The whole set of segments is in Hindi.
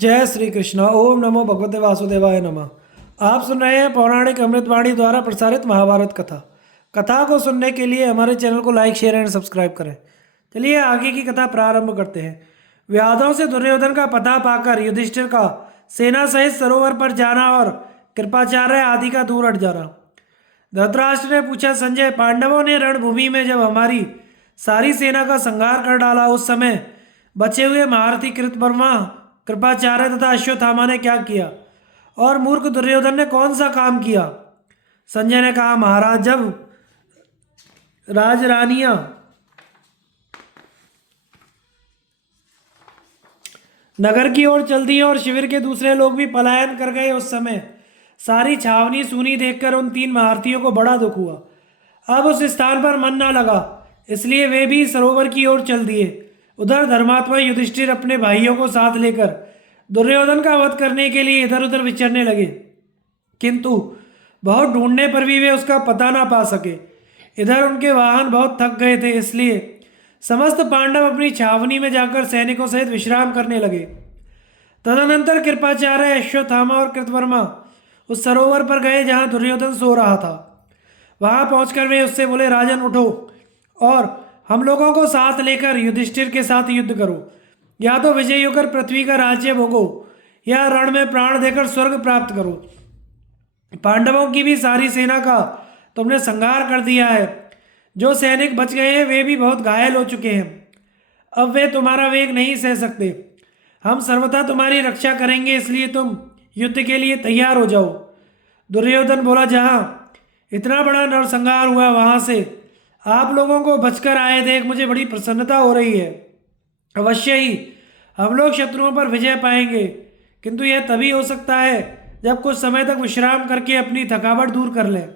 जय श्री कृष्णा। ओम नमो भगवते वासुदेवाय नमः। आप सुन रहे हैं पौराणिक अमृतवाणी द्वारा प्रसारित महाभारत कथा। कथा को सुनने के लिए हमारे चैनल को लाइक शेयर एंड सब्सक्राइब करें। चलिए आगे की कथा प्रारंभ करते हैं। व्याधों से दुर्योधन का पता पाकर युधिष्ठिर का सेना सहित सरोवर पर जाना और कृपाचार्य आदि का दूर हट जाना। धृतराष्ट्र ने पूछा, संजय, पांडवों ने रणभूमि में जब हमारी सारी सेना का संहार कर डाला, उस समय बचे हुए महारथी कृतवर्मा, कृपाचार्य तथा अश्वत्थामा ने क्या किया और मूर्ख दुर्योधन ने कौन सा काम किया? संजय ने कहा, महाराज, जब राजरानियां नगर की ओर चल दी और शिविर के दूसरे लोग भी पलायन कर गए, उस समय सारी छावनी सूनी देखकर उन तीन महारथियों को बड़ा दुख हुआ। अब उस स्थान पर मन न लगा, इसलिए वे भी सरोवर की ओर चल दिए। उधर धर्मात्मा युधिष्ठिर अपने भाइयों को साथ लेकर दुर्योधन का वध करने के लिए इधर उधर विचरने लगे, किंतु बहुत ढूंढने पर भी वे उसका पता ना पा सके। इधर उनके वाहन बहुत थक गए थे, इसलिए समस्त पांडव अपनी छावनी में जाकर सैनिकों सहित विश्राम करने लगे। तदनंतर कृपाचार्य, अश्वत्थामा और कृतवर्मा उस सरोवर पर गए जहां दुर्योधन सो रहा था। वहां पहुंचकर वे उससे बोले, राजन, उठो और हम लोगों को साथ लेकर युधिष्ठिर के साथ युद्ध करो। या तो विजयी होकर पृथ्वी का राज्य भोगो या रण में प्राण देकर स्वर्ग प्राप्त करो। पांडवों की भी सारी सेना का तुमने संहार कर दिया है। जो सैनिक बच गए हैं वे भी बहुत घायल हो चुके हैं। अब वे तुम्हारा वेग नहीं सह सकते। हम सर्वथा तुम्हारी रक्षा करेंगे, इसलिए तुम युद्ध के लिए तैयार हो जाओ। दुर्योधन बोला, जहां इतना बड़ा नरसंहार हुआ वहां से आप लोगों को बचकर आए देख मुझे बड़ी प्रसन्नता हो रही है। अवश्य ही हम लोग शत्रुओं पर विजय पाएंगे, किंतु यह तभी हो सकता है जब कुछ समय तक विश्राम करके अपनी थकावट दूर कर लें।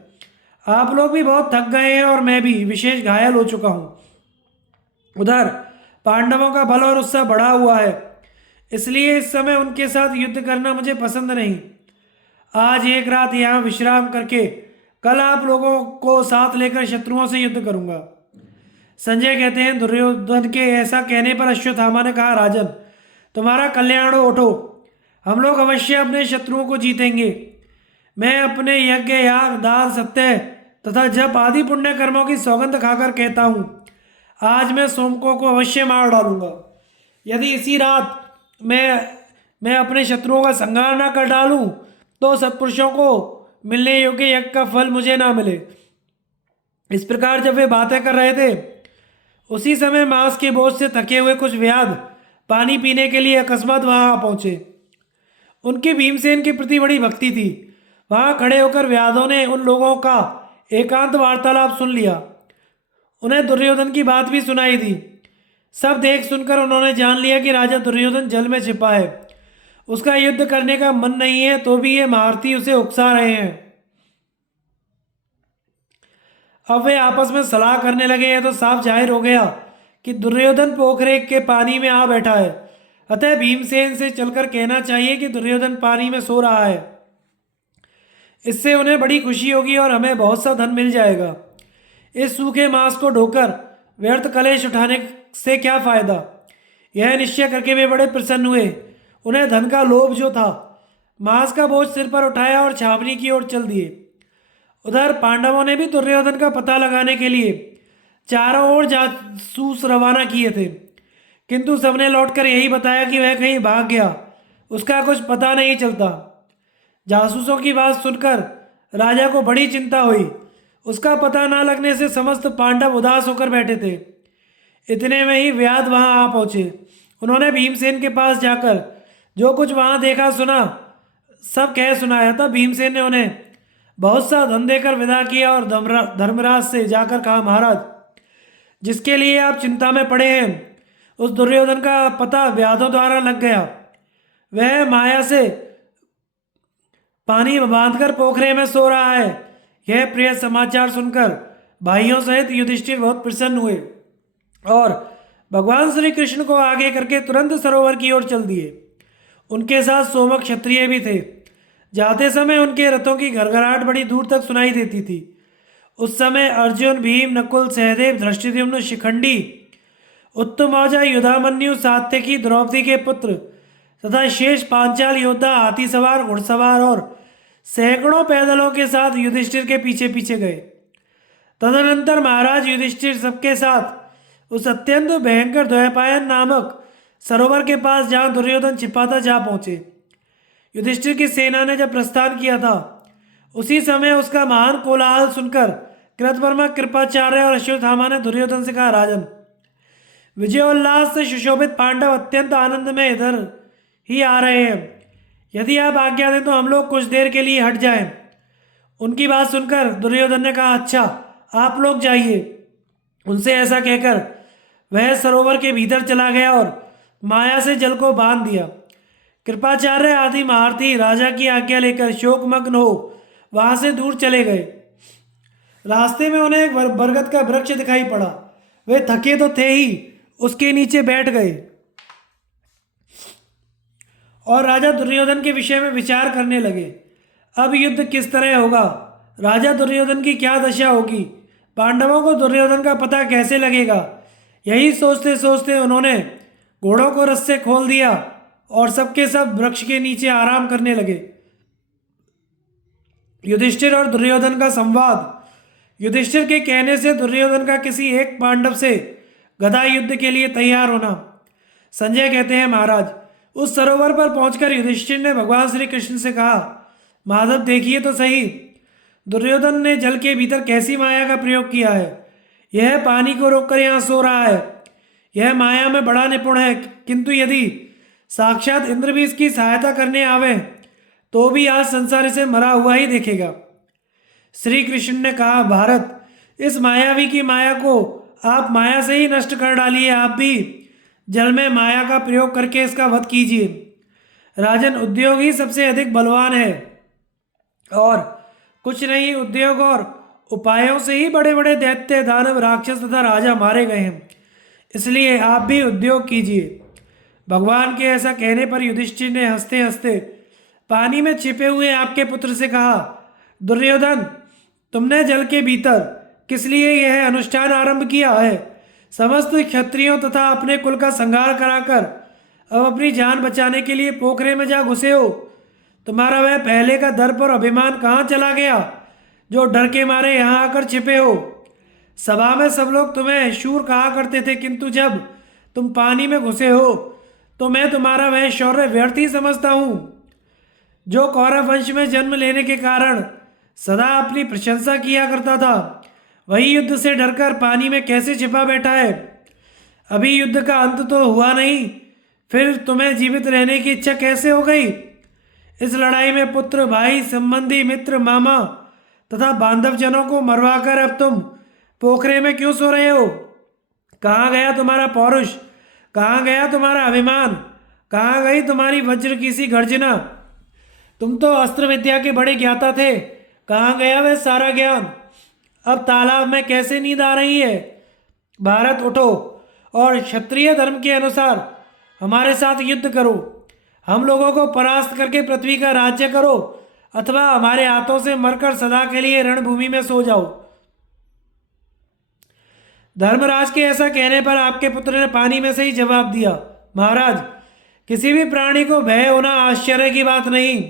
आप लोग भी बहुत थक गए हैं और मैं भी विशेष घायल हो चुका हूँ। उधर पांडवों का बल और उत्साह बढ़ा हुआ है, इसलिए इस समय उनके साथ युद्ध करना मुझे पसंद नहीं। आज एक रात यहाँ विश्राम करके कल आप लोगों को साथ लेकर शत्रुओं से युद्ध करूंगा। संजय कहते हैं, दुर्योधन के ऐसा कहने पर अश्वत्थामा ने कहा, राजन, तुम्हारा कल्याण हो, उठो। हम लोग अवश्य अपने शत्रुओं को जीतेंगे। मैं अपने यज्ञ, याग, दान, सत्य तथा जप आदि पुण्य कर्मों की सौगंध खाकर कहता हूँ, आज मैं सोमकों को अवश्य मार डालूंगा। यदि इसी रात मैं अपने शत्रुओं का संहार ना कर डालूं तो सत्पुरुषों को मिलने योग्य यज्ञ का फल मुझे ना मिले। इस प्रकार जब वे बातें कर रहे थे, उसी समय मांस के बोझ से थके हुए कुछ व्याध पानी पीने के लिए अकस्मात वहां आ पहुंचे। उनकी भीमसेन के प्रति बड़ी भक्ति थी। वहां खड़े होकर व्याधों ने उन लोगों का एकांत वार्तालाप सुन लिया। उन्हें दुर्योधन की बात भी सुनाई दी। सब देख सुनकर उन्होंने जान लिया कि राजा दुर्योधन जल में छिपा है। उसका युद्ध करने का मन नहीं है, तो भी ये महारथी उसे उकसा रहे हैं। अब वे आपस में सलाह करने लगे हैं तो साफ जाहिर हो गया कि दुर्योधन पोखरे के पानी में आ बैठा है। अतः भीमसेन से चलकर कहना चाहिए कि दुर्योधन पानी में सो रहा है। इससे उन्हें बड़ी खुशी होगी और हमें बहुत सा धन मिल जाएगा। इस सूखे मांस को ढोकर व्यर्थ कलेश उठाने से क्या फायदा? यह निश्चय करके वे बड़े प्रसन्न हुए। उन्हें धन का लोभ जो था, मांस का बोझ सिर पर उठाया और छावनी की ओर चल दिए। उधर पांडवों ने भी दुर्योधन का पता लगाने के लिए चारों ओर जासूस रवाना किए थे, किंतु सबने लौटकर यही बताया कि वह कहीं भाग गया, उसका कुछ पता नहीं चलता। जासूसों की बात सुनकर राजा को बड़ी चिंता हुई। उसका पता ना लगने से समस्त पांडव उदास होकर बैठे थे। इतने में ही व्याध वहां आ पहुंचे। उन्होंने भीमसेन के पास जाकर जो कुछ वहां देखा सुना सब कह सुनाया। तब भीमसेन ने उन्हें बहुत सा धन देकर विदा किया और धर्मराज से जाकर कहा, महाराज, जिसके लिए आप चिंता में पड़े हैं, उस दुर्योधन का पता व्याधों द्वारा लग गया। वह माया से पानी बांधकर पोखरे में सो रहा है। यह प्रिय समाचार सुनकर भाइयों सहित युधिष्ठिर बहुत प्रसन्न हुए और भगवान श्री कृष्ण को आगे करके तुरंत सरोवर की ओर चल दिए। उनके साथ सोमक क्षत्रिय भी थे। जाते समय उनके रथों की घरघराहट बड़ी दूर तक सुनाई देती थी। उस समय अर्जुन, भीम, नकुल, सहदेव, धृष्टद्युम्न, शिखंडी, उत्तमौजा, युधामन्यु, सात्यकी, द्रौपदी के पुत्र तथा शेष पांचाल योद्धा हाथी सवार, घुड़सवार और सैकड़ों पैदलों के साथ युधिष्ठिर के पीछे पीछे गए। तदनंतर महाराज युधिष्ठिर सबके साथ उस अत्यंत भयंकर द्वैपायन नामक सरोवर के पास जहाँ दुर्योधन छिपा था जा पहुंचे। युधिष्ठिर की सेना ने जब प्रस्थान किया था उसी समय उसका महान कोलाहल सुनकर कृतवर्मा, कृपाचार्य और अश्वत्थामा ने दुर्योधन से कहा, राजन, विजयोल्लास से सुशोभित पांडव अत्यंत आनंद में इधर ही आ रहे हैं। यदि आप आज्ञा दें तो हम लोग कुछ देर के लिए हट जाएं। उनकी बात सुनकर दुर्योधन ने कहा, अच्छा, आप लोग जाइए। उनसे ऐसा कहकर वह सरोवर के भीतर चला गया और माया से जल को बांध दिया। कृपाचार्य आदि महारथी राजा की आज्ञा लेकर शोकमग्न हो वहां से दूर चले गए। रास्ते में उन्हें एक बरगद का वृक्ष दिखाई पड़ा। वे थके तो थे ही, उसके नीचे बैठ गए और राजा दुर्योधन के विषय में विचार करने लगे। अब युद्ध किस तरह होगा, राजा दुर्योधन की क्या दशा होगी, पांडवों को दुर्योधन का पता कैसे लगेगा। यही सोचते सोचते उन्होंने घोड़ों को रस्से खोल दिया और सबके सब वृक्ष के नीचे आराम करने लगे। युधिष्ठिर और दुर्योधन का संवाद। युधिष्ठिर के कहने से दुर्योधन का किसी एक पांडव से गदा युद्ध के लिए तैयार होना। संजय कहते हैं, महाराज, उस सरोवर पर पहुंचकर युधिष्ठिर ने भगवान श्री कृष्ण से कहा, माधव, देखिए तो सही, दुर्योधन ने जल के भीतर कैसी माया का प्रयोग किया है। यह पानी को रोककर यहाँ सो रहा है। यह माया में बड़ा निपुण है, किंतु यदि साक्षात इंद्र भी इसकी सहायता करने आवे तो भी आज संसार इसे मरा हुआ ही देखेगा। श्री कृष्ण ने कहा, भारत, इस मायावी की माया को आप माया से ही नष्ट कर डालिए। आप भी जल में माया का प्रयोग करके इसका वध कीजिए। राजन, उद्योग ही सबसे अधिक बलवान है और कुछ नहीं, उद्योग और उपायों से ही बड़े बड़े दैत्य, दानव, राक्षस तथा राजा मारे गए हैं। इसलिए आप भी उद्योग कीजिए। भगवान के ऐसा कहने पर युधिष्ठिर ने हंसते हंसते पानी में छिपे हुए आपके पुत्र से कहा, दुर्योधन, तुमने जल के भीतर किस लिए यह अनुष्ठान आरंभ किया है। समस्त क्षत्रियों तथा अपने कुल का संहार कराकर अब अपनी जान बचाने के लिए पोखरे में जा घुसे हो। तुम्हारा वह पहले का दर्प और अभिमान कहाँ चला गया जो डर के मारे यहाँ आकर छिपे हो। सभा में सब लोग तुम्हें शूर कहा करते थे, किंतु जब तुम पानी में घुसे हो तो मैं तुम्हारा वह शौर्य व्यर्थ ही समझता हूँ जो कौरव वंश में जन्म लेने के कारण सदा अपनी प्रशंसा किया करता था। वही युद्ध से डरकर पानी में कैसे छिपा बैठा है। अभी युद्ध का अंत तो हुआ नहीं, फिर तुम्हें जीवित रहने की इच्छा कैसे हो गई। इस लड़ाई में पुत्र, भाई, संबंधी, मित्र, मामा तथा बांधवजनों को मरवाकर अब तुम पोखरे में क्यों सो रहे हो। कहाँ गया तुम्हारा पौरुष, कहाँ गया तुम्हारा अभिमान, कहाँ गई तुम्हारी वज्र की सी गर्जना। तुम तो अस्त्र विद्या के बड़े ज्ञाता थे, कहाँ गया वह सारा ज्ञान। अब तालाब में कैसे नींद आ रही है। भारत, उठो और क्षत्रिय धर्म के अनुसार हमारे साथ युद्ध करो। हम लोगों को परास्त करके पृथ्वी का राज्य करो, अथवा हमारे हाथों से मरकर सदा के लिए रणभूमि में सो जाओ। धर्मराज के ऐसा कहने पर आपके पुत्र ने पानी में से ही जवाब दिया, महाराज, किसी भी प्राणी को भय होना आश्चर्य की बात नहीं,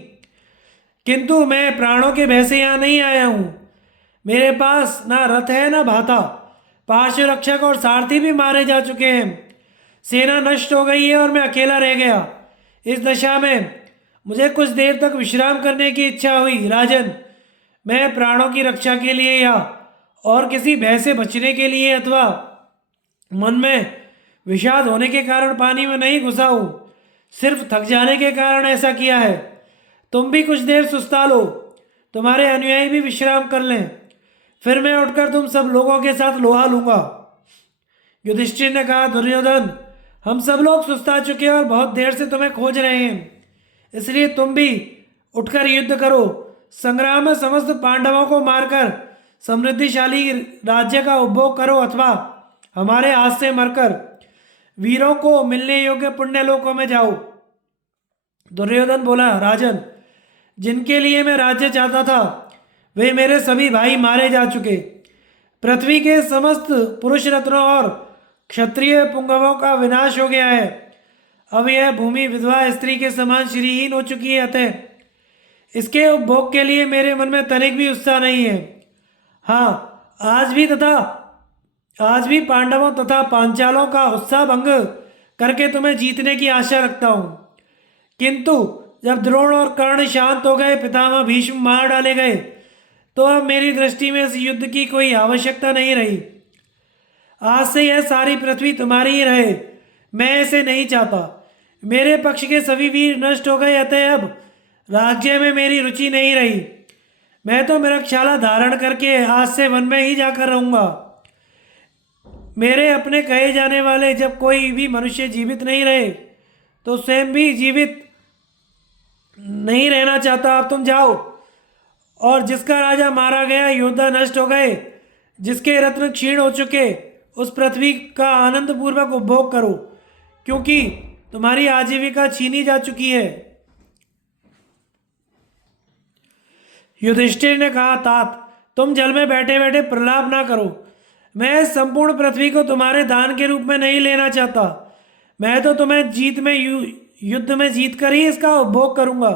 किंतु मैं प्राणों के भय से यहाँ नहीं आया हूँ। मेरे पास ना रथ है ना भाता, पार्श्व रक्षक और सारथी भी मारे जा चुके हैं। सेना नष्ट हो गई है और मैं अकेला रह गया। इस दशा में मुझे कुछ देर तक विश्राम करने की इच्छा हुई। राजन, मैं प्राणों की रक्षा के लिए या और किसी भय से बचने के लिए अथवा मन में विषाद होने के कारण पानी में नहीं घुसा हूँ, सिर्फ थक जाने के कारण ऐसा किया है। तुम भी कुछ देर सुस्ता लो, तुम्हारे अनुयायी भी विश्राम कर लें, फिर मैं उठकर तुम सब लोगों के साथ लोहा लूंगा। युधिष्ठिर ने कहा, दुर्योधन, हम सब लोग सुस्ता चुके और बहुत देर से तुम्हें खोज रहे हैं, इसलिए तुम भी उठकर युद्ध करो। संग्राम में समस्त पांडवों को मारकर समृद्धिशाली राज्य का उपभोग करो, अथवा हमारे हाथ से मरकर वीरों को मिलने योग्य पुण्य लोकों में जाओ। दुर्योधन बोला, राजन, जिनके लिए मैं राज्य चाहता था वे मेरे सभी भाई मारे जा चुके। पृथ्वी के समस्त पुरुष रत्नों और क्षत्रिय पुंगवों का विनाश हो गया है। अब यह भूमि विधवा स्त्री के समान श्रीहीन हो चुकी है, अतः इसके उपभोग के लिए मेरे मन में तनिक भी उत्साह नहीं है। हाँ, आज भी पांडवों तथा पांचालों का उत्साह भंग करके तुम्हें जीतने की आशा रखता हूँ। किंतु जब द्रोण और कर्ण शांत हो गए, पितामह भीष्म मार डाले गए, तो अब मेरी दृष्टि में इस युद्ध की कोई आवश्यकता नहीं रही। आज से यह सारी पृथ्वी तुम्हारी ही रहे, मैं इसे नहीं चाहता। मेरे पक्ष के सभी वीर नष्ट हो गए, अतः अब राज्य में मेरी रुचि नहीं रही। मैं तो मृगशाला धारण करके आज से वन में ही जाकर रहूंगा। मेरे अपने कहे जाने वाले जब कोई भी मनुष्य जीवित नहीं रहे, तो स्वयं भी जीवित नहीं रहना चाहता। अब तुम जाओ और जिसका राजा मारा गया, योद्धा नष्ट हो गए, जिसके रत्न क्षीण हो चुके, उस पृथ्वी का आनंद पूर्वक उपभोग करो, क्योंकि तुम्हारी आजीविका छीनी जा चुकी है। युधिष्ठिर ने कहा, तात, तुम जल में बैठे बैठे प्रलाप ना करो। मैं इस संपूर्ण पृथ्वी को तुम्हारे दान के रूप में नहीं लेना चाहता। मैं तो तुम्हें युद्ध में जीत कर ही इसका उपभोग करूंगा।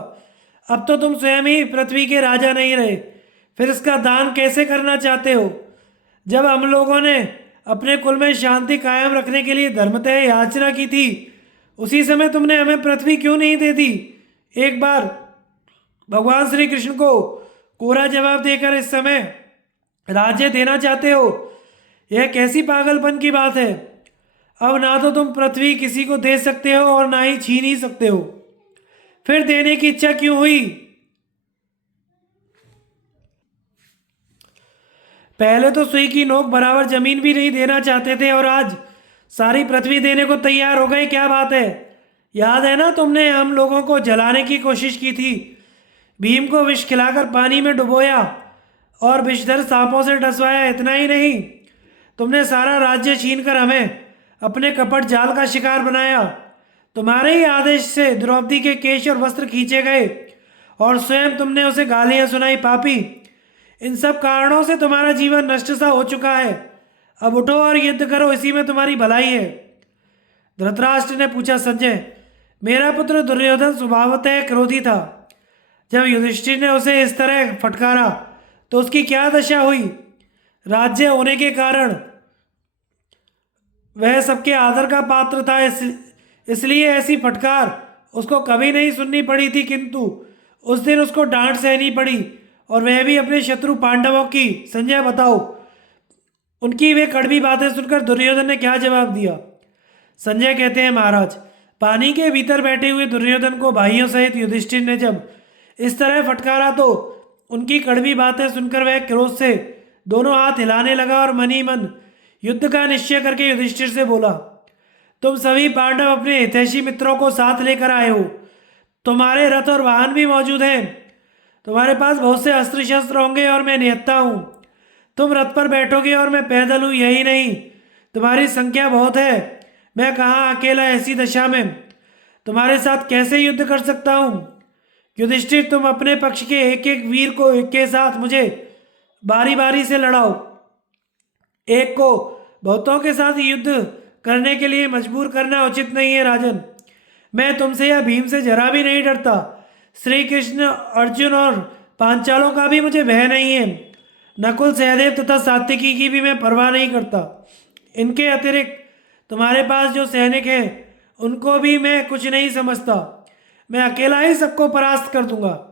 अब तो तुम स्वयं ही पृथ्वी के राजा नहीं रहे, फिर इसका दान कैसे करना चाहते हो? जब हम लोगों ने अपने कुल में शांति कायम रखने के लिए धर्मतः याचना की थी, उसी समय तुमने हमें पृथ्वी क्यों नहीं दे दी? एक बार भगवान श्री कृष्ण को कोरा जवाब देकर इस समय राज्य देना चाहते हो? यह कैसी पागलपन की बात है? अब ना तो तुम पृथ्वी किसी को दे सकते हो और ना ही छीन ही सकते हो, फिर देने की इच्छा क्यों हुई? पहले तो सुई की नोक बराबर जमीन भी नहीं देना चाहते थे और आज सारी पृथ्वी देने को तैयार हो गए। क्या बात है? याद है ना, तुमने हम लोगों को जलाने की कोशिश की थी, भीम को विष खिलाकर पानी में डुबोया और विषधर सांपों से डसवाया। इतना ही नहीं, तुमने सारा राज्य छीनकर हमें अपने कपट जाल का शिकार बनाया। तुम्हारे ही आदेश से द्रौपदी के केश और वस्त्र खींचे गए और स्वयं तुमने उसे गालियां सुनाई। पापी, इन सब कारणों से तुम्हारा जीवन नष्ट सा हो चुका है। अब उठो और युद्ध करो, इसी में तुम्हारी भलाई है। धृतराष्ट्र ने पूछा, संजय, मेरा पुत्र दुर्योधन स्वभावतः क्रोधी था। जब युधिष्ठिर ने उसे इस तरह फटकारा तो उसकी क्या दशा हुई? राज्य होने के कारण वह सबके आदर का पात्र था, इसलिए ऐसी फटकार उसको कभी नहीं सुननी पड़ी थी, किंतु उस दिन उसको डांट सहनी पड़ी, और वह भी अपने शत्रु पांडवों की। संजय, बताओ, उनकी वे कड़वी बातें सुनकर दुर्योधन ने क्या जवाब दिया? संजय कहते हैं, महाराज, पानी के भीतर बैठे हुए दुर्योधन को भाइयों सहित युधिष्ठिर ने जब इस तरह फटकारा तो उनकी कड़वी बातें सुनकर वह क्रोध से दोनों हाथ हिलाने लगा और मन ही मन युद्ध का निश्चय करके युधिष्ठिर से बोला, तुम सभी पांडव अपने हितैषी मित्रों को साथ लेकर आए हो, तुम्हारे रथ और वाहन भी मौजूद हैं, तुम्हारे पास बहुत से अस्त्र शस्त्र होंगे और मैं निहत्था हूँ। तुम रथ पर बैठोगे और मैं पैदल हूँ, यही नहीं, तुम्हारी संख्या बहुत है। मैं कहाँ अकेला ऐसी दशा में तुम्हारे साथ कैसे युद्ध कर सकता हूँ? युधिष्ठिर, तुम अपने पक्ष के एक एक वीर को एक के साथ मुझे बारी बारी से लड़ाओ। एक को बहुतों के साथ युद्ध करने के लिए मजबूर करना उचित नहीं है। राजन, मैं तुमसे या भीम से जरा भी नहीं डरता। श्री कृष्ण, अर्जुन और पांचालों का भी मुझे भय नहीं है। नकुल, सहदेव तथा सात्विकी की भी मैं परवाह नहीं करता। इनके अतिरिक्त तुम्हारे पास जो सैनिक हैं उनको भी मैं कुछ नहीं समझता। मैं अकेला ही सबको परास्त कर दूंगा।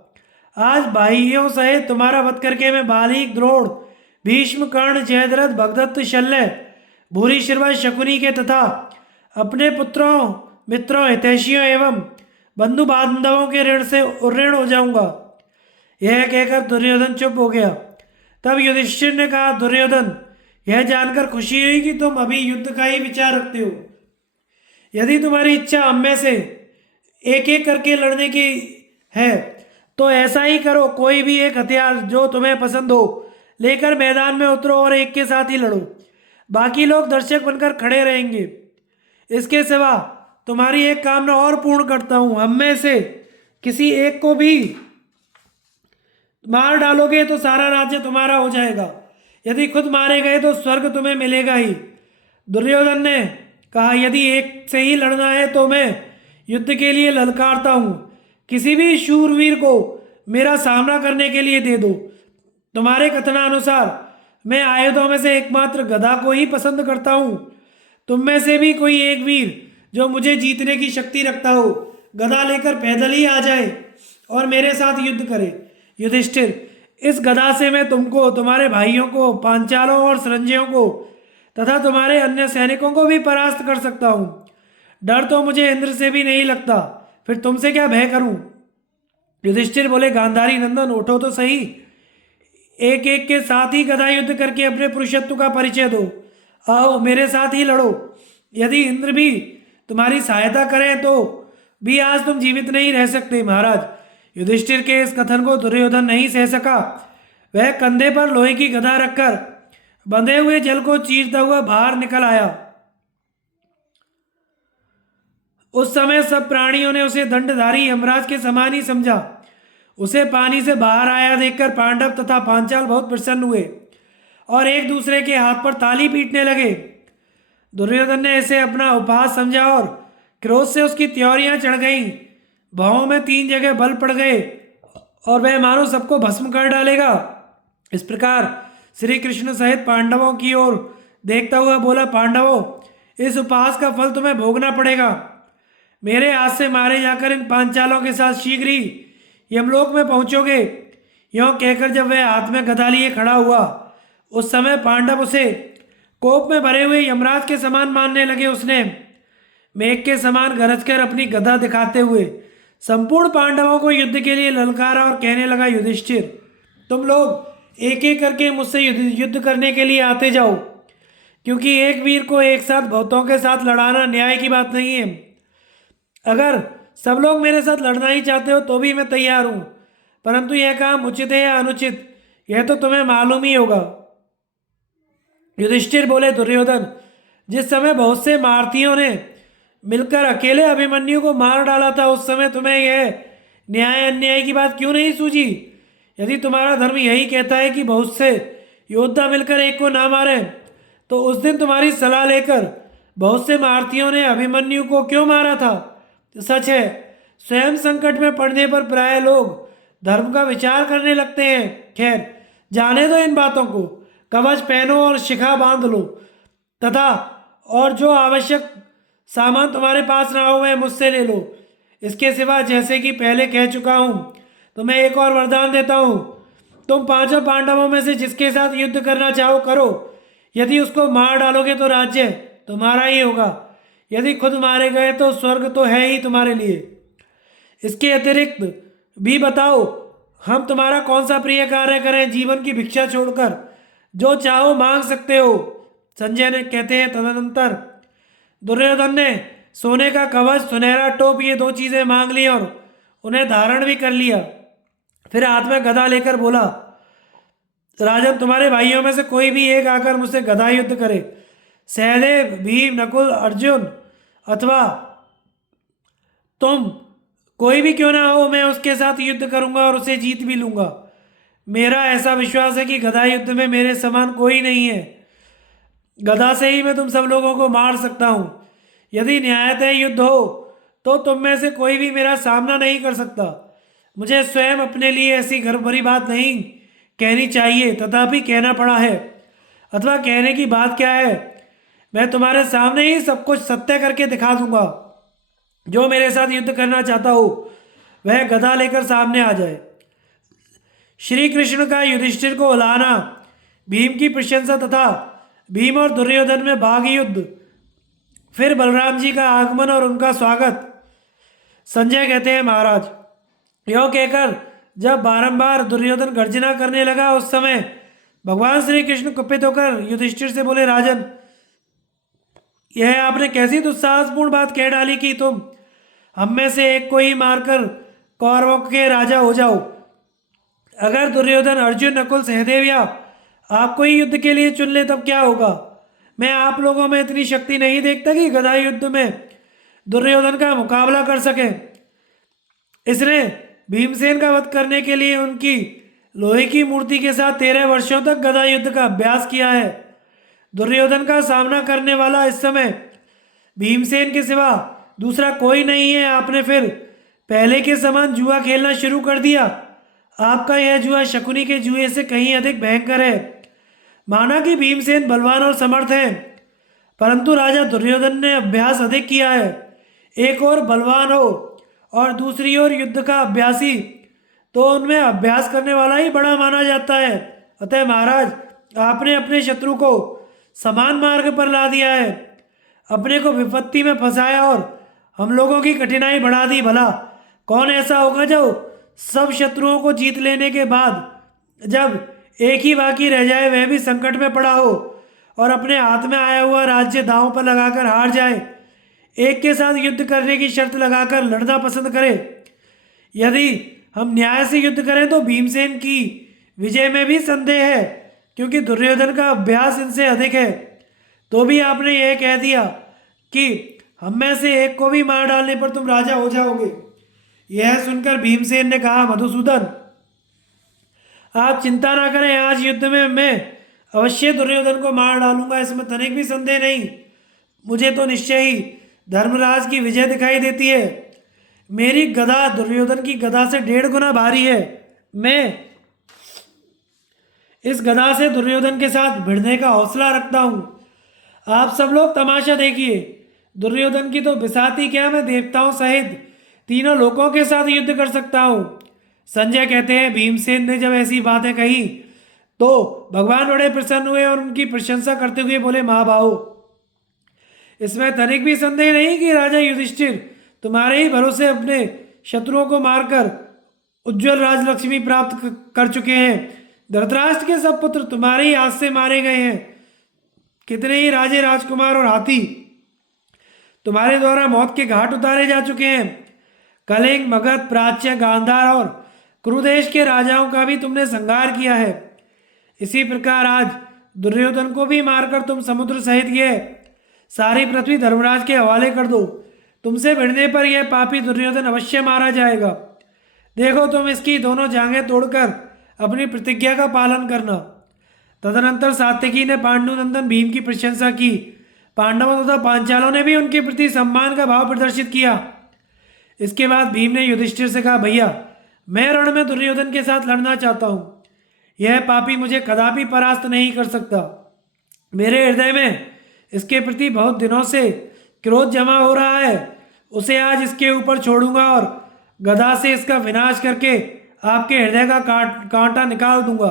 आज भाइयों सहित तुम्हारा वध करके मैं बालीक, द्रोण, भीष्म, कर्ण, जयद्रथ, भगदत्त, शल्य, भूरिश्रवा, शकुनी के तथा अपने पुत्रों, मित्रों, हितैषियों एवं बंधु बांधवों के ऋण से उऋण हो जाऊंगा। यह कहकर दुर्योधन चुप हो गया। तब युधिष्ठिर ने कहा, दुर्योधन, यह जानकर खुशी हुई कि तुम अभी युद्ध का ही विचार रखते हो। यदि तुम्हारी इच्छा हम में से एक एक करके लड़ने की है तो ऐसा ही करो। कोई भी एक हथियार जो तुम्हें पसंद हो लेकर मैदान में उतरो और एक के साथ ही लड़ो। बाकी लोग दर्शक बनकर खड़े रहेंगे। इसके सिवा तुम्हारी एक कामना और पूर्ण करता हूं, हम में से किसी एक को भी मार डालोगे तो सारा राज्य तुम्हारा हो जाएगा। यदि खुद मारे गए तो स्वर्ग तुम्हें मिलेगा ही। दुर्योधन ने कहा, यदि एक से ही लड़ना है तो मैं युद्ध के लिए ललकारता हूँ। किसी भी शूरवीर को मेरा सामना करने के लिए दे दो। तुम्हारे कथनानुसार मैं आयुधों में से एकमात्र गदा को ही पसंद करता हूँ। तुम में से भी कोई एक वीर जो मुझे जीतने की शक्ति रखता हो, गदा लेकर पैदल ही आ जाए और मेरे साथ युद्ध करे। युधिष्ठिर, इस गदा से मैं तुमको, तुम्हारे भाइयों को, पांचालों और संजयों को तथा तुम्हारे अन्य सैनिकों को भी परास्त कर सकता हूँ। डर तो मुझे इंद्र से भी नहीं लगता, फिर तुमसे क्या भय करूं? युधिष्ठिर बोले, गांधारी नंदन, उठो तो सही। एक एक के साथ ही गदा युद्ध करके अपने पुरुषत्व का परिचय दो। आओ, मेरे साथ ही लड़ो। यदि इंद्र भी तुम्हारी सहायता करें तो भी आज तुम जीवित नहीं रह सकते। महाराज, युधिष्ठिर के इस कथन को दुर्योधन नहीं सह सका। वह कंधे पर लोहे की गदा रखकर बंधे हुए जल को चीरता हुआ बाहर निकल आया। उस समय सब प्राणियों ने उसे दंडधारी यमराज के समान ही समझा। उसे पानी से बाहर आया देखकर पांडव तथा पांचाल बहुत प्रसन्न हुए और एक दूसरे के हाथ पर ताली पीटने लगे। दुर्योधन ने इसे अपना उपहास समझा और क्रोध से उसकी त्योरियां चढ़ गईं। भौं में 3 जगह बल पड़ गए और वह मानो सबको भस्म कर डालेगा। इस प्रकार श्री कृष्ण सहित पांडवों की ओर देखता हुआ बोला, पांडवों, इस उपहास का फल तुम्हें भोगना पड़ेगा। मेरे हाथ से मारे जाकर इन पांचालों के साथ शीघ्र ही यमलोक में पहुंचोगे। यों कहकर जब वह हाथ में गदा लिए खड़ा हुआ, उस समय पांडव उसे कोप में भरे हुए यमराज के समान मानने लगे। उसने मेघ के समान गरजकर अपनी गदा दिखाते हुए संपूर्ण पांडवों को युद्ध के लिए ललकारा और कहने लगा, युधिष्ठिर, तुम लोग एक एक करके मुझसे युद्ध करने के लिए आते जाओ, क्योंकि एक वीर को एक साथ बहुतों के साथ लड़ाना न्याय की बात नहीं है। अगर सब लोग मेरे साथ लड़ना ही चाहते हो तो भी मैं तैयार हूं, परंतु यह काम उचित है या अनुचित, यह तो तुम्हें मालूम ही होगा। युधिष्ठिर बोले, दुर्योधन, जिस समय बहुत से महारथियों ने मिलकर अकेले अभिमन्यु को मार डाला था, उस समय तुम्हें यह न्याय अन्याय की बात क्यों नहीं सूझी? यदि तुम्हारा धर्म यही कहता है कि बहुत से योद्धा मिलकर एक को ना मारे, तो उस दिन तुम्हारी सलाह लेकर बहुत से महारथियों ने अभिमन्यु को क्यों मारा था? सच है, स्वयं संकट में पड़ने पर प्राय लोग धर्म का विचार करने लगते हैं। खैर, जाने दो इन बातों को। कवच पहनो और शिखा बांध लो तथा और जो आवश्यक सामान तुम्हारे पास ना हो वह मुझसे ले लो। इसके सिवा, जैसे कि पहले कह चुका हूं, तो मैं एक और वरदान देता हूं। तुम 5 पांडवों में से जिसके साथ युद्ध करना चाहो करो। यदि उसको मार डालोगे तो राज्य तुम्हारा ही होगा। यदि खुद मारे गए तो स्वर्ग तो है ही तुम्हारे लिए। इसके अतिरिक्त भी बताओ, हम तुम्हारा कौन सा प्रिय कार्य करें? जीवन की भिक्षा छोड़कर जो चाहो मांग सकते हो। संजय ने कहते हैं, तदनंतर दुर्योधन ने सोने का कवच, सुनहरा टोप, ये 2 चीजें मांग ली और उन्हें धारण भी कर लिया। फिर हाथ में गदा लेकर बोला, राजन, तुम्हारे भाइयों में से कोई भी एक आकर मुझसे गदा युद्ध करे। सहदेव, भीम, नकुल, अर्जुन अथवा तुम कोई भी क्यों ना हो, मैं उसके साथ युद्ध करूंगा और उसे जीत भी लूंगा। मेरा ऐसा विश्वास है कि गदा युद्ध में मेरे समान कोई नहीं है। गदा से ही मैं तुम सब लोगों को मार सकता हूं। यदि न्यायतः युद्ध हो तो तुम में से कोई भी मेरा सामना नहीं कर सकता। मुझे स्वयं अपने लिए ऐसी गर्व भरी बात नहीं कहनी चाहिए, तथापि कहना पड़ा है। अथवा कहने की बात क्या है, मैं तुम्हारे सामने ही सब कुछ सत्य करके दिखा दूंगा। जो मेरे साथ युद्ध करना चाहता हो वह गदा लेकर सामने आ जाए। श्री कृष्ण का युधिष्ठिर को उलाहना, भीम की प्रशंसा तथा भीम और दुर्योधन में भाग युद्ध, फिर बलराम जी का आगमन और उनका स्वागत। संजय कहते हैं, महाराज, यो कहकर जब बारंबार दुर्योधन गर्जना करने लगा, उस समय भगवान श्री कृष्ण कुपित होकर युधिष्ठिर से बोले, राजन, यह आपने कैसी दुस्साहसपूर्ण बात कह डाली कि तुम हम में से एक को ही मारकर कौरवों के राजा हो जाओ। अगर दुर्योधन, अर्जुन, नकुल, सहदेव या आपको ही युद्ध के लिए चुन ले तब क्या होगा? मैं आप लोगों में इतनी शक्ति नहीं देखता कि गदा युद्ध में दुर्योधन का मुकाबला कर सके। इसने भीमसेन का वध करने के लिए उनकी लोहे की मूर्ति के साथ 13 वर्षों तक गदा युद्ध का अभ्यास किया है। दुर्योधन का सामना करने वाला इस समय भीमसेन के सिवा दूसरा कोई नहीं है। आपने फिर पहले के समान जुआ खेलना शुरू कर दिया। आपका यह जुआ शकुनी के जुए से कहीं अधिक भयंकर है। माना कि भीमसेन बलवान और समर्थ हैं, परंतु राजा दुर्योधन ने अभ्यास अधिक किया है। एक और बलवान हो और दूसरी ओर युद्ध का अभ्यासी, तो उनमें अभ्यास करने वाला ही बड़ा माना जाता है। अतः महाराज, आपने अपने शत्रु को समान मार्ग पर ला दिया है, अपने को विपत्ति में फंसाया और हम लोगों की कठिनाई बढ़ा दी। भला कौन ऐसा होगा जो सब शत्रुओं को जीत लेने के बाद जब एक ही बाकी रह जाए, वह भी संकट में पड़ा हो और अपने हाथ में आया हुआ राज्य दांव पर लगाकर हार जाए, एक के साथ युद्ध करने की शर्त लगाकर लड़ना पसंद करे। यदि हम न्याय से युद्ध करें तो भीमसेन की विजय में भी संदेह है, क्योंकि दुर्योधन का अभ्यास इनसे अधिक है। तो भी आपने यह कह दिया कि हम में से एक को भी मार डालने पर तुम राजा हो जाओगे। यह सुनकर भीमसेन ने कहा, मधुसूदन, आप चिंता ना करें, आज युद्ध में मैं अवश्य दुर्योधन को मार डालूंगा, इसमें तनिक भी संदेह नहीं। मुझे तो निश्चय ही धर्मराज की विजय दिखाई देती है। मेरी गदा दुर्योधन की गदा से 1.5 गुना भारी है। मैं इस गदा से दुर्योधन के साथ भिड़ने का हौसला रखता हूँ। आप सब लोग तमाशा देखिए। दुर्योधन की तो बिसाती क्या, मैं देवताओं सहित तीनों लोगों के साथ युद्ध कर सकता हूँ। संजय कहते हैं, भीमसेन ने जब ऐसी बातें कही तो भगवान बड़े प्रसन्न हुए और उनकी प्रशंसा करते हुए बोले, महाबाहो, इसमें तनिक भी संदेह नहीं कि राजा युधिष्ठिर तुम्हारे ही भरोसे अपने शत्रुओं को मारकर उज्जवल राजलक्ष्मी प्राप्त कर चुके हैं। धृतराष्ट्र के सब पुत्र तुम्हारे ही हाथ से मारे गए हैं। कितने ही राजे, राजकुमार और हाथी तुम्हारे द्वारा मौत के घाट उतारे जा चुके हैं। कलिंग, मगध, प्राच्य, गांधार और कुरुदेश के राजाओं का भी तुमने संहार किया है। इसी प्रकार आज दुर्योधन को भी मारकर तुम समुद्र सहित यह सारी पृथ्वी धर्मराज के हवाले कर दो। तुमसे भिड़ने पर यह पापी दुर्योधन अवश्य मारा जाएगा। देखो, तुम इसकी दोनों जांघें तोड़कर अपनी प्रतिज्ञा का पालन करना। तदनंतर सात्यकी ने पांडुनंदन भीम की प्रशंसा की। पांडवों तथा पांचालों ने भी उनके प्रति सम्मान का भाव प्रदर्शित किया। इसके बाद भीम ने युधिष्ठिर से कहा, भैया, मैं रण में दुर्योधन के साथ लड़ना चाहता हूँ। यह पापी मुझे कदापि परास्त नहीं कर सकता। मेरे हृदय में इसके प्रति बहुत दिनों से क्रोध जमा हो रहा है। उसे आज इसके ऊपर छोड़ूंगा और गदा से इसका विनाश करके आपके हृदय का कांटा निकाल दूंगा।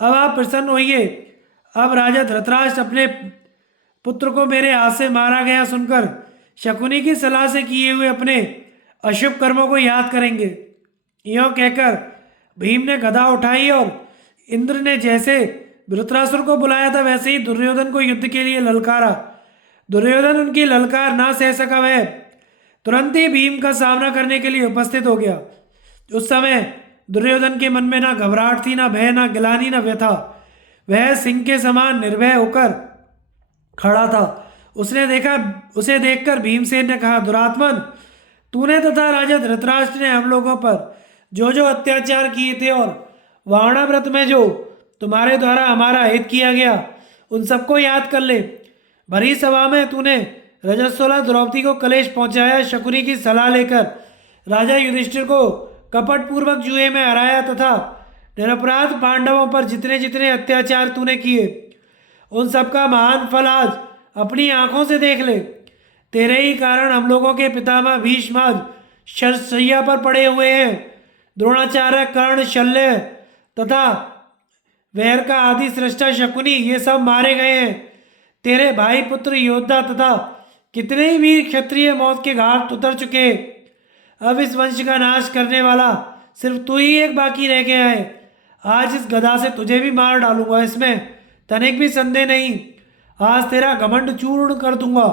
अब आप प्रसन्न होइए। अब राजा धृतराष्ट्र अपने पुत्र को मेरे हाथ से मारा गया सुनकर शकुनी की सलाह से किए हुए अपने अशुभ कर्मों को याद करेंगे। यों कहकर भीम ने गदा उठाई और इंद्र ने जैसे वृत्रासुर को बुलाया था वैसे ही दुर्योधन को युद्ध के लिए ललकारा। दुर्योधन उनकी ललकार ना सह सका, वह तुरंत ही भीम का सामना करने के लिए उपस्थित हो गया। उस समय दुर्योधन के मन में ना घबराहट थी, ना भय, ना गिलानी, ना व्यथा। वह सिंह के समान निर्भय होकर खड़ा था। उसे देखकर भीमसेन ने कहा, दुरात्मन, तूने तथा राजा धृतराष्ट्र ने हम लोगों पर जो जो अत्याचार किए थे और वाणाव्रत में जो तुम्हारे द्वारा हमारा हित किया गया, उन सबको याद कर ले। भरी सभा में तूने रजस्वला द्रौपदी को कलेश पहुंचाया, शकुनी की सलाह लेकर राजा युधिष्ठिर को कपटपूर्वक जुए में हराया तथा निरपराध पांडवों पर जितने जितने अत्याचार तूने किए, उन सबका महान फल आज अपनी आंखों से देख ले। तेरे ही कारण हम लोगों के पितामह भीष्म आज शरशय्या पर पड़े हुए हैं। द्रोणाचार्य, कर्ण, शल्य तथा वैर का आदि सृष्टा शकुनी, ये सब मारे गए हैं। तेरे भाई पुत्र योद्धा तथा कितने ही वीर क्षत्रिय मौत के घाट उतर चुके। अब इस वंश का नाश करने वाला सिर्फ तू ही एक बाकी रह गया है। आज इस गदा से तुझे भी मार डालूंगा, इसमें तनिक भी संदेह नहीं। आज तेरा घमंड चूर्ण कर दूंगा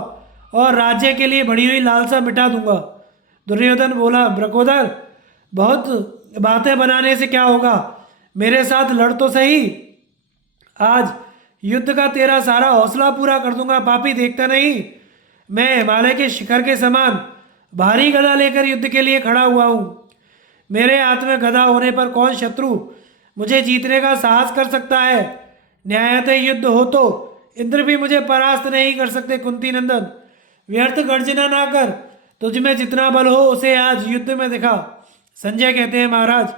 और राज्य के लिए बढ़ी हुई लालसा मिटा दूंगा। दुर्योधन बोला, ब्रकोदर, बहुत बातें बनाने से क्या होगा, मेरे साथ लड़ तो सही। आज युद्ध का तेरा सारा हौसला पूरा कर दूंगा। पापी, देखता नहीं मैं हिमालय के शिखर के समान भारी गदा लेकर युद्ध के लिए खड़ा हुआ हूँ। मेरे हाथ में गदा होने पर कौन शत्रु मुझे जीतने का साहस कर सकता है। न्यायतः युद्ध हो तो इंद्र भी मुझे परास्त नहीं कर सकते। कुंती नंदन, व्यर्थ गर्जना ना कर, तुझ में जितना बल हो उसे आज युद्ध में दिखा। संजय कहते हैं, महाराज,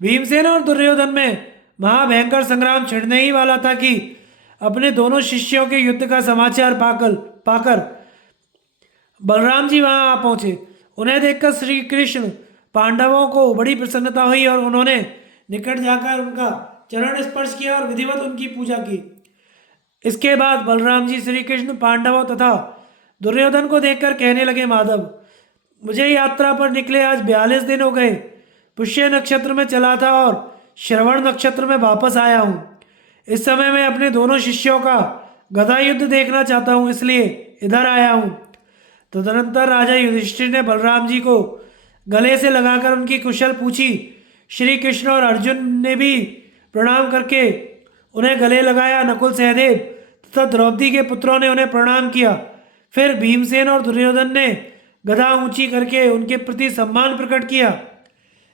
भीमसेन और दुर्योधन में महाभयंकर संग्राम छिड़ने ही वाला था कि अपने दोनों शिष्यों के युद्ध का समाचार पाकर बलराम जी वहां आ पहुंचे। उन्हें देखकर श्री कृष्ण पांडवों को बड़ी प्रसन्नता हुई और उन्होंने निकट जाकर उनका चरण स्पर्श किया और विधिवत उनकी पूजा की। इसके बाद बलराम जी श्री कृष्ण पांडवों तथा दुर्योधन को देखकर कहने लगे, माधव, मुझे यात्रा पर निकले आज 42 दिन हो गए। पुष्य नक्षत्र में चला था और श्रवण नक्षत्र में वापस आया हूँ। इस समय मैं अपने दोनों शिष्यों का गदा युद्ध देखना चाहता हूँ, इसलिए इधर आया हूँ। तदनंतर राजा युधिष्ठिर ने बलराम जी को गले से लगाकर उनकी कुशल पूछी। श्री कृष्ण और अर्जुन ने भी प्रणाम करके उन्हें गले लगाया। नकुल, सहदेव तथा द्रौपदी के पुत्रों ने उन्हें प्रणाम किया। फिर भीमसेन और दुर्योधन ने गदा ऊंची करके उनके प्रति सम्मान प्रकट किया।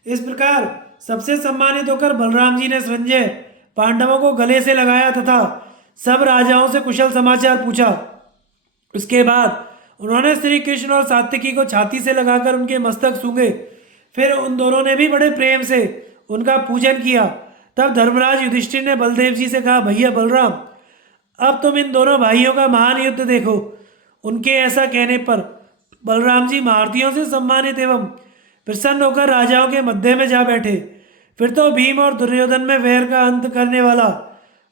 इस प्रकार सबसे सम्मानित होकर बलराम जी ने संजय पांडवों को गले से लगाया तथा सब राजाओं से कुशल समाचार पूछा। उसके बाद उन्होंने श्री कृष्ण और सात्विकी को छाती से लगाकर उनके मस्तक सूंघे। फिर उन दोनों ने भी बड़े प्रेम से उनका पूजन किया। तब धर्मराज युधिष्ठिर ने बलदेव जी से कहा, भैया बलराम, अब तुम इन दोनों भाइयों का महान युद्ध देखो। उनके ऐसा कहने पर बलराम जी महारथियों से सम्मानित एवं प्रसन्न होकर राजाओं के मध्य में जा बैठे। फिर तो भीम और दुर्योधन में वैर का अंत करने वाला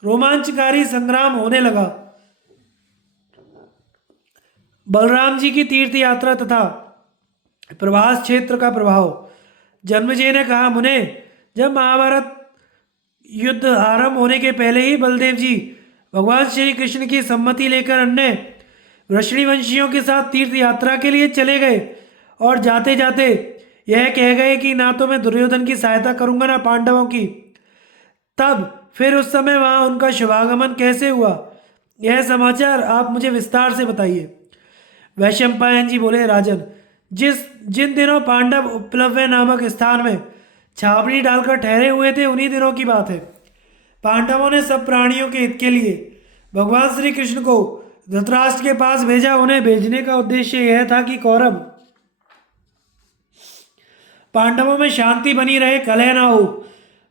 रोमांचकारी संग्राम होने लगा। बलराम जी की तीर्थ यात्रा तथा प्रवास क्षेत्र का प्रभाव। जन्मेजय ने कहा, मुने, जब महाभारत युद्ध आरंभ होने के पहले ही बलदेव जी भगवान श्री कृष्ण की सम्मति लेकर अन्य वृषणिवंशियों के साथ तीर्थ यात्रा के लिए चले गए और जाते जाते यह कह गए कि ना तो मैं दुर्योधन की सहायता करूंगा ना पांडवों की। तब फिर उस समय वहां उनका शुभागमन कैसे हुआ, यह समाचार आप मुझे विस्तार से बताइए। वैशंपायन जी बोले, राजन, जिन दिनों पांडव उपप्लव्य नामक स्थान में छावनी डालकर ठहरे हुए थे, उन्हीं दिनों की बात है। पांडवों ने सब प्राणियों के हित के लिए भगवान श्री कृष्ण को धृतराष्ट्र के पास भेजा। उन्हें भेजने का उद्देश्य यह था कि कौरव पांडवों में शांति बनी रहे, कलह ना हो।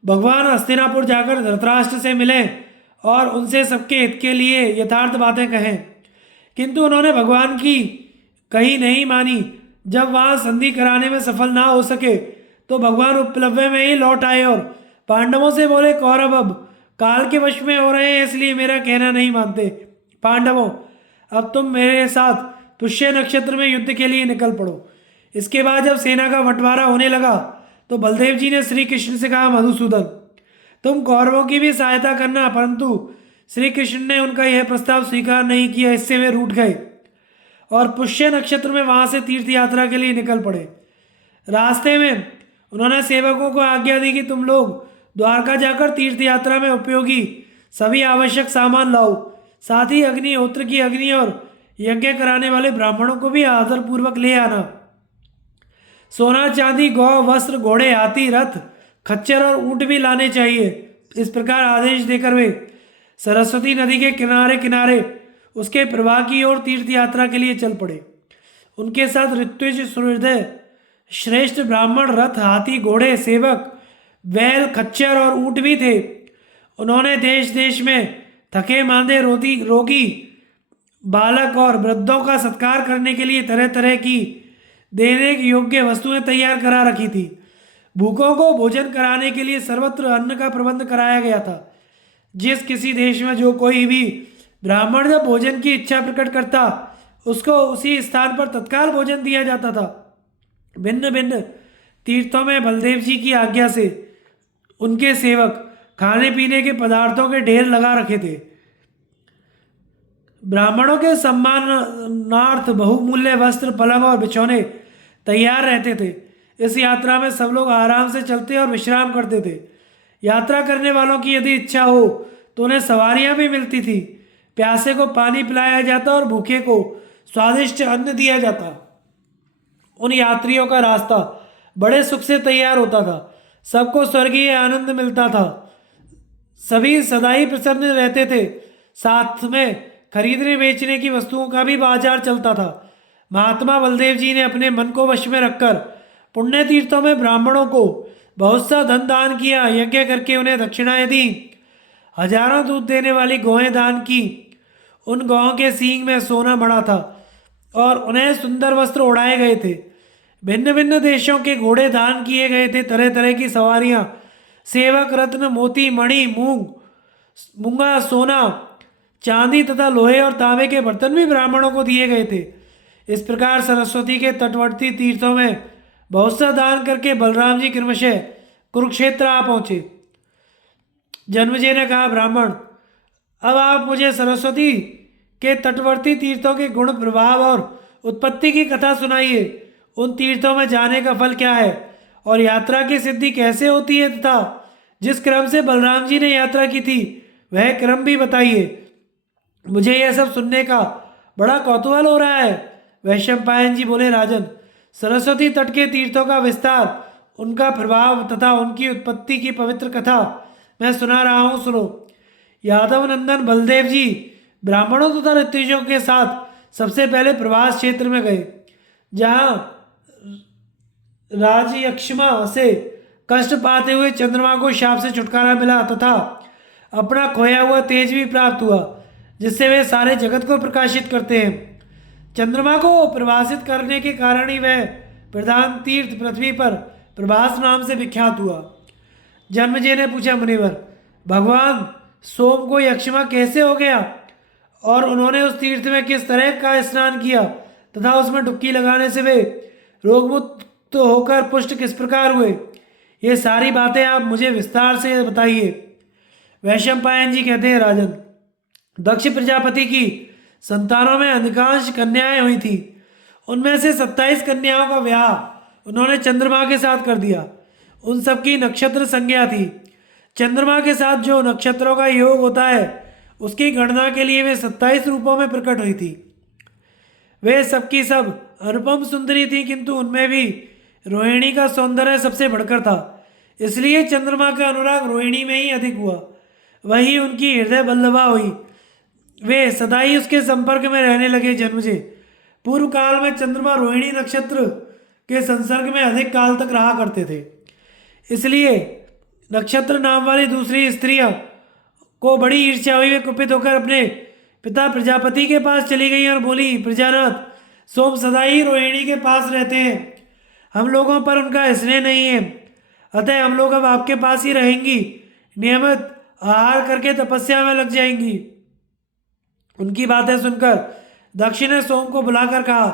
भगवान हस्तिनापुर जाकर धृतराष्ट्र से मिलें और उनसे सबके हित के लिए यथार्थ बातें कहें। किंतु उन्होंने भगवान की कही नहीं मानी। जब वहां संधि कराने में सफल ना हो सके तो भगवान उपप्लव्य में ही लौट आए और पांडवों से बोले, कौरव अब काल के वश में हो रहे हैं, इसलिए मेरा कहना नहीं मानते। पांडवों, अब तुम मेरे साथ पुष्य नक्षत्र में युद्ध के लिए निकल पड़ो। इसके बाद जब सेना का बंटवारा होने लगा तो बलदेव जी ने श्री कृष्ण से कहा, मधुसूदन, तुम कौरवों की भी सहायता करना। परंतु श्री कृष्ण ने उनका यह प्रस्ताव स्वीकार नहीं किया। इससे वे रूठ गए और पुष्य नक्षत्र में वहां से तीर्थ यात्रा के लिए निकल पड़े। रास्ते में उन्होंने सेवकों को आज्ञा दी कि तुम लोग द्वारका जाकर तीर्थ यात्रा में उपयोगी सभी आवश्यक सामान लाओ। साथ ही अग्निहोत्र की अग्नि और यज्ञ कराने वाले ब्राह्मणों को भी आदरपूर्वक ले आना। सोना, चांदी, गौ, वस्त्र, घोड़े, हाथी, रथ, खच्चर और ऊंट भी लाने चाहिए। इस प्रकार आदेश देकर वे सरस्वती नदी के किनारे किनारे उसके प्रवाह की ओर तीर्थ यात्रा के लिए चल पड़े। उनके साथ ऋत्विज, सुहृदय, श्रेष्ठ ब्राह्मण, रथ, हाथी, घोड़े, सेवक, बैल, खच्चर और ऊंट भी थे। उन्होंने देश देश में थके मांदे, रोगी, बालक और वृद्धों का सत्कार करने के लिए तरह तरह की देने योग्य वस्तुएं तैयार करा रखी थी। भूखों को भोजन कराने के लिए सर्वत्र अन्न का प्रबंध कराया गया था। जिस किसी देश में जो कोई भी ब्राह्मण जब भोजन की इच्छा प्रकट करता, उसको उसी स्थान पर तत्काल भोजन दिया जाता था। भिन्न भिन्न तीर्थों में बलदेव जी की आज्ञा से उनके सेवक खाने पीने के पदार्थों के ढेर लगा रखे थे। ब्राह्मणों के सम्मानार्थ बहुमूल्य वस्त्र, पलंग और बिछौने तैयार रहते थे। इस यात्रा में सब लोग आराम से चलते और विश्राम करते थे। यात्रा करने वालों की यदि इच्छा हो तो उन्हें सवारियां भी मिलती थी। प्यासे को पानी पिलाया जाता और भूखे को स्वादिष्ट अन्न दिया जाता। उन यात्रियों का रास्ता बड़े सुख से तैयार होता था। सबको स्वर्गीय आनंद मिलता था। सभी सदा ही प्रसन्न रहते थे। साथ में खरीदने बेचने की वस्तुओं का भी बाजार चलता था। महात्मा बलदेव जी ने अपने मन को वश में रखकर पुण्य तीर्थों में ब्राह्मणों को बहुत सा धन दान किया, यज्ञ करके उन्हें दक्षिणाएं दी, हजारों दूध देने वाली गौएं दान की। उन गौओं के सींग में सोना मड़ा था और उन्हें सुंदर वस्त्र ओढ़ाए गए थे। भिन्न भिन्न देशों के घोड़े दान किए गए थे, तरह तरह की सवारियां, सेवक रत्न, मोती, मणि, मूंगा, सोना, चांदी तथा लोहे और तांबे के बर्तन भी ब्राह्मणों को दिए गए थे। इस प्रकार सरस्वती के तटवर्ती तीर्थों में बहुत सा दान करके बलराम जी क्रमशः कुरुक्षेत्र आ पहुंचे। जन्मेजय ने कहा, ब्राह्मण, अब आप मुझे सरस्वती के तटवर्ती तीर्थों के गुण, प्रभाव और उत्पत्ति की कथा सुनाइए। उन तीर्थों में जाने का फल क्या है और यात्रा की सिद्धि कैसे होती है, तथा जिस क्रम से बलराम जी ने यात्रा की थी वह क्रम भी बताइए। मुझे यह सब सुनने का बड़ा कौतूहल हो रहा है। वैशंपायन जी बोले, राजन, सरस्वती तट के तीर्थों का विस्तार, उनका प्रभाव तथा उनकी उत्पत्ति की पवित्र कथा मैं सुना रहा हूँ, सुनो। यादव नंदन बलदेव जी ब्राह्मणों तथा ऋत्विजों के साथ सबसे पहले प्रवास क्षेत्र में गए, जहाँ राजयक्षमा से कष्ट पाते हुए चंद्रमा को शाप से छुटकारा मिला तथा अपना खोया हुआ तेज भी प्राप्त हुआ, जिससे वे सारे जगत को प्रकाशित करते हैं। चंद्रमा को प्रभासित करने के कारण ही वह प्रधान तीर्थ पृथ्वी पर प्रभास नाम से विख्यात हुआ। जन्मेजय ने पूछा, मुनिवर, भगवान सोम को यक्षमा कैसे हो गया और उन्होंने उस तीर्थ में किस तरह का स्नान किया तथा उसमें डुबकी लगाने से वे रोगमुक्त होकर पुष्ट किस प्रकार हुए, ये सारी बातें आप मुझे विस्तार से बताइए। वैशंपायन जी कहते हैं, राजन, दक्ष प्रजापति की संतानों में अधिकांश कन्याएं हुई थी। उनमें से 27 कन्याओं का ब्याह उन्होंने चंद्रमा के साथ कर दिया। उन सबकी नक्षत्र संज्ञा थी। चंद्रमा के साथ जो नक्षत्रों का योग होता है उसकी गणना के लिए वे 27 रूपों में प्रकट हुई थी। वे सबकी सब अनुपम सुंदरी थी, किंतु उनमें भी रोहिणी का सौंदर्य सबसे बढ़कर था, इसलिए चंद्रमा का अनुराग रोहिणी में ही अधिक हुआ। वही उनकी हृदय बल्लभा हुई। वे सदा ही उसके संपर्क में रहने लगे। जन्मेजय, पूर्व काल में चंद्रमा रोहिणी नक्षत्र के संसर्ग में अधिक काल तक रहा करते थे, इसलिए नक्षत्र नाम वाली दूसरी स्त्रियां को बड़ी ईर्ष्या हुई। वे कुपित होकर अपने पिता प्रजापति के पास चली गई और बोली, प्रजानाथ, सोम सदा ही रोहिणी के पास रहते हैं, हम लोगों पर उनका स्नेह नहीं है, अतः हम लोग अब आपके पास ही रहेंगी, नियमित आहार करके तपस्या में लग जाएंगी। उनकी बातें सुनकर दक्ष ने सोम को बुलाकर कहा,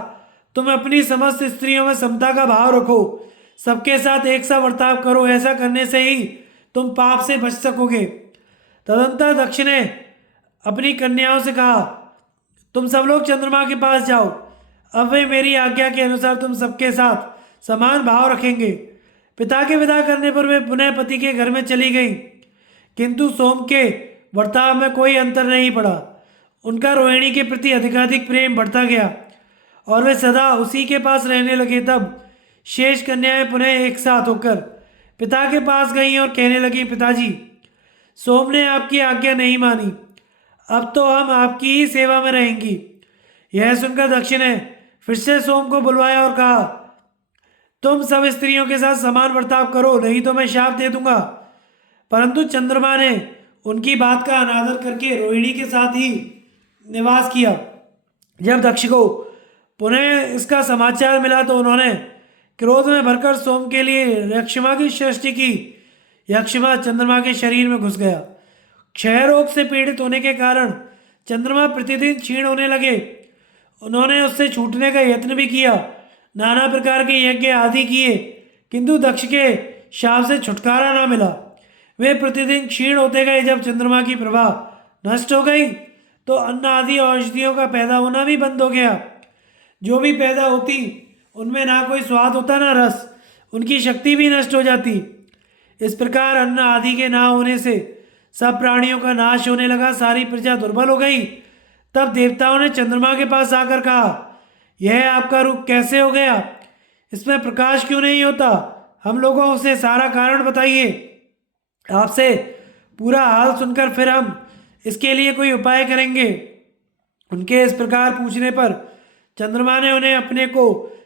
तुम अपनी समस्त स्त्रियों में समता का भाव रखो, सबके साथ एक सा बर्ताव करो, ऐसा करने से ही तुम पाप से बच सकोगे। तदंतर दक्ष ने अपनी कन्याओं से कहा, तुम सब लोग चंद्रमा के पास जाओ, अब वे मेरी आज्ञा के अनुसार तुम सबके साथ समान भाव रखेंगे। पिता के विदा करने पर वे पुनः पति के घर में चली गईं, किंतु सोम के बर्ताव में कोई अंतर नहीं पड़ा। उनका रोहिणी के प्रति अधिकाधिक प्रेम बढ़ता गया और वे सदा उसी के पास रहने लगे। तब शेष कन्याएं पुनः एक साथ होकर पिता के पास गईं और कहने लगी, पिताजी, सोम ने आपकी आज्ञा नहीं मानी, अब तो हम आपकी ही सेवा में रहेंगी। यह सुनकर दक्ष ने फिर से सोम को बुलवाया और कहा, तुम सब स्त्रियों के साथ समान बर्ताव करो, नहीं तो मैं शाप दे दूंगा। परंतु चंद्रमा ने उनकी बात का अनादर करके रोहिणी के साथ ही निवास किया। जब दक्ष को पुनः इसका समाचार मिला तो उन्होंने क्रोध में भरकर सोम के लिए यक्षमा की सृष्टि की। यक्षमा चंद्रमा के शरीर में घुस गया। क्षय रोग से पीड़ित होने के कारण चंद्रमा प्रतिदिन क्षीण होने लगे। उन्होंने उससे छूटने का यत्न भी किया, नाना प्रकार के यज्ञ आदि किए, किंतु दक्ष के शाप से छुटकारा न मिला। वे प्रतिदिन क्षीण होते गए। जब चंद्रमा की प्रभा नष्ट हो गई तो अन्न आदि औषधियों का पैदा होना भी बंद हो गया। जो भी पैदा होती उनमें ना कोई स्वाद होता ना रस, उनकी शक्ति भी नष्ट हो जाती। इस प्रकार अन्न आदि के ना होने से सब प्राणियों का नाश होने लगा, सारी प्रजा दुर्बल हो गई। तब देवताओं ने चंद्रमा के पास आकर कहा, यह आपका रूप कैसे हो गया, इसमें प्रकाश क्यों नहीं होता, हम लोगों से सारा कारण बताइए। आपसे पूरा हाल सुनकर फिर हम इसके लिए कोई उपाय करेंगे। उनके इस प्रकार पूछने पर चंद्रमा ने उन्हें अपने को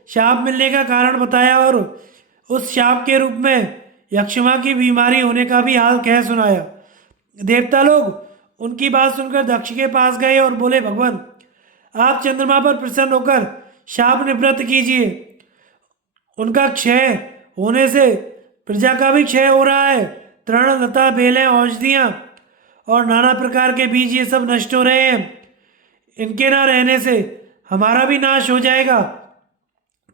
शाप मिलने का कारण बताया और उस शाप के रूप में यक्षमा की बीमारी होने का भी हाल कह सुनाया। देवता लोग उनकी बात सुनकर दक्ष के पास गए और बोले, भगवान, आप चंद्रमा पर प्रसन्न होकर शाप निवृत्त कीजिए। उनका क्षय होने से प्रजा का भी क्षय हो रहा है। तृण, लता, बेलें, औषधियाँ और नाना प्रकार के बीज ये सब नष्ट हो रहे हैं। इनके ना रहने से हमारा भी नाश हो जाएगा।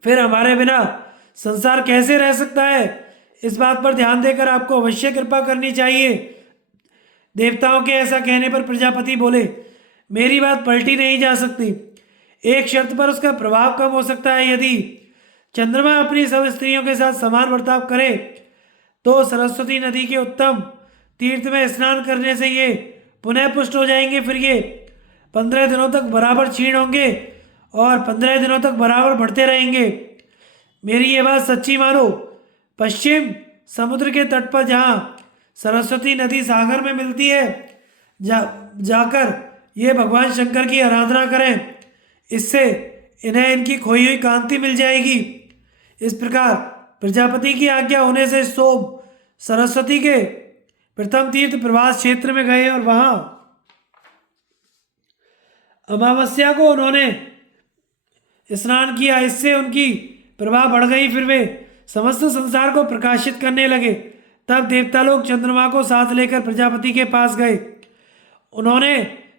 फिर हमारे बिना संसार कैसे रह सकता है? इस बात पर ध्यान देकर आपको अवश्य कृपा करनी चाहिए। देवताओं के ऐसा कहने पर प्रजापति बोले, मेरी बात पलटी नहीं जा सकती। एक शर्त पर उसका प्रभाव कम हो सकता है। यदि चंद्रमा अपनी सब स्त्रियों के साथ समान बर्ताव करे तो सरस्वती नदी के उत्तम तीर्थ में स्नान करने से ये पुनः पुष्ट हो जाएंगे। फिर ये 15 दिनों तक बराबर क्षीण होंगे और 15 दिनों तक बराबर बढ़ते रहेंगे। मेरी ये बात सच्ची मानो। पश्चिम समुद्र के तट पर जहाँ सरस्वती नदी सागर में मिलती है, जाकर ये भगवान शंकर की आराधना करें। इससे इन्हें इनकी खोई हुई कांति मिल जाएगी। इस प्रकार प्रजापति की आज्ञा होने से सोम सरस्वती के प्रथम तीर्थ प्रवास क्षेत्र में गए और वहां अमावस्या को उन्होंने स्नान किया। इससे उनकी प्रभा बढ़ गई। फिर वे समस्त संसार को प्रकाशित करने लगे। तब देवता लोग चंद्रमा को साथ लेकर प्रजापति के पास गए। उन्होंने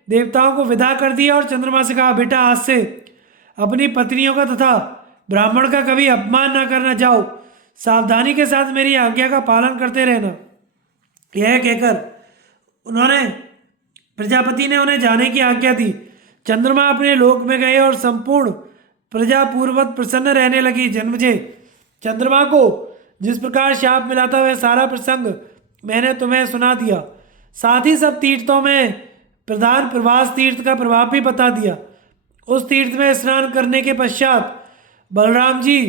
देवताओं को विदा कर दिया और चंद्रमा से कहा, बेटा, आज से अपनी पत्नियों का तथा ब्राह्मण का कभी अपमान न करना। जाओ, सावधानी के साथ मेरी आज्ञा का पालन करते रहना। यह कहकर प्रजापति ने उन्हें जाने की आज्ञा दी। चंद्रमा अपने लोक में गए और संपूर्ण प्रजा पूर्ववत प्रसन्न रहने लगी। जन्मजे, चंद्रमा को जिस प्रकार शाप मिला था वह सारा प्रसंग मैंने तुम्हें सुना दिया। साथ ही सब तीर्थों में प्रधान प्रवास तीर्थ का प्रभाव भी बता दिया। उस तीर्थ में स्नान करने के पश्चात बलराम जी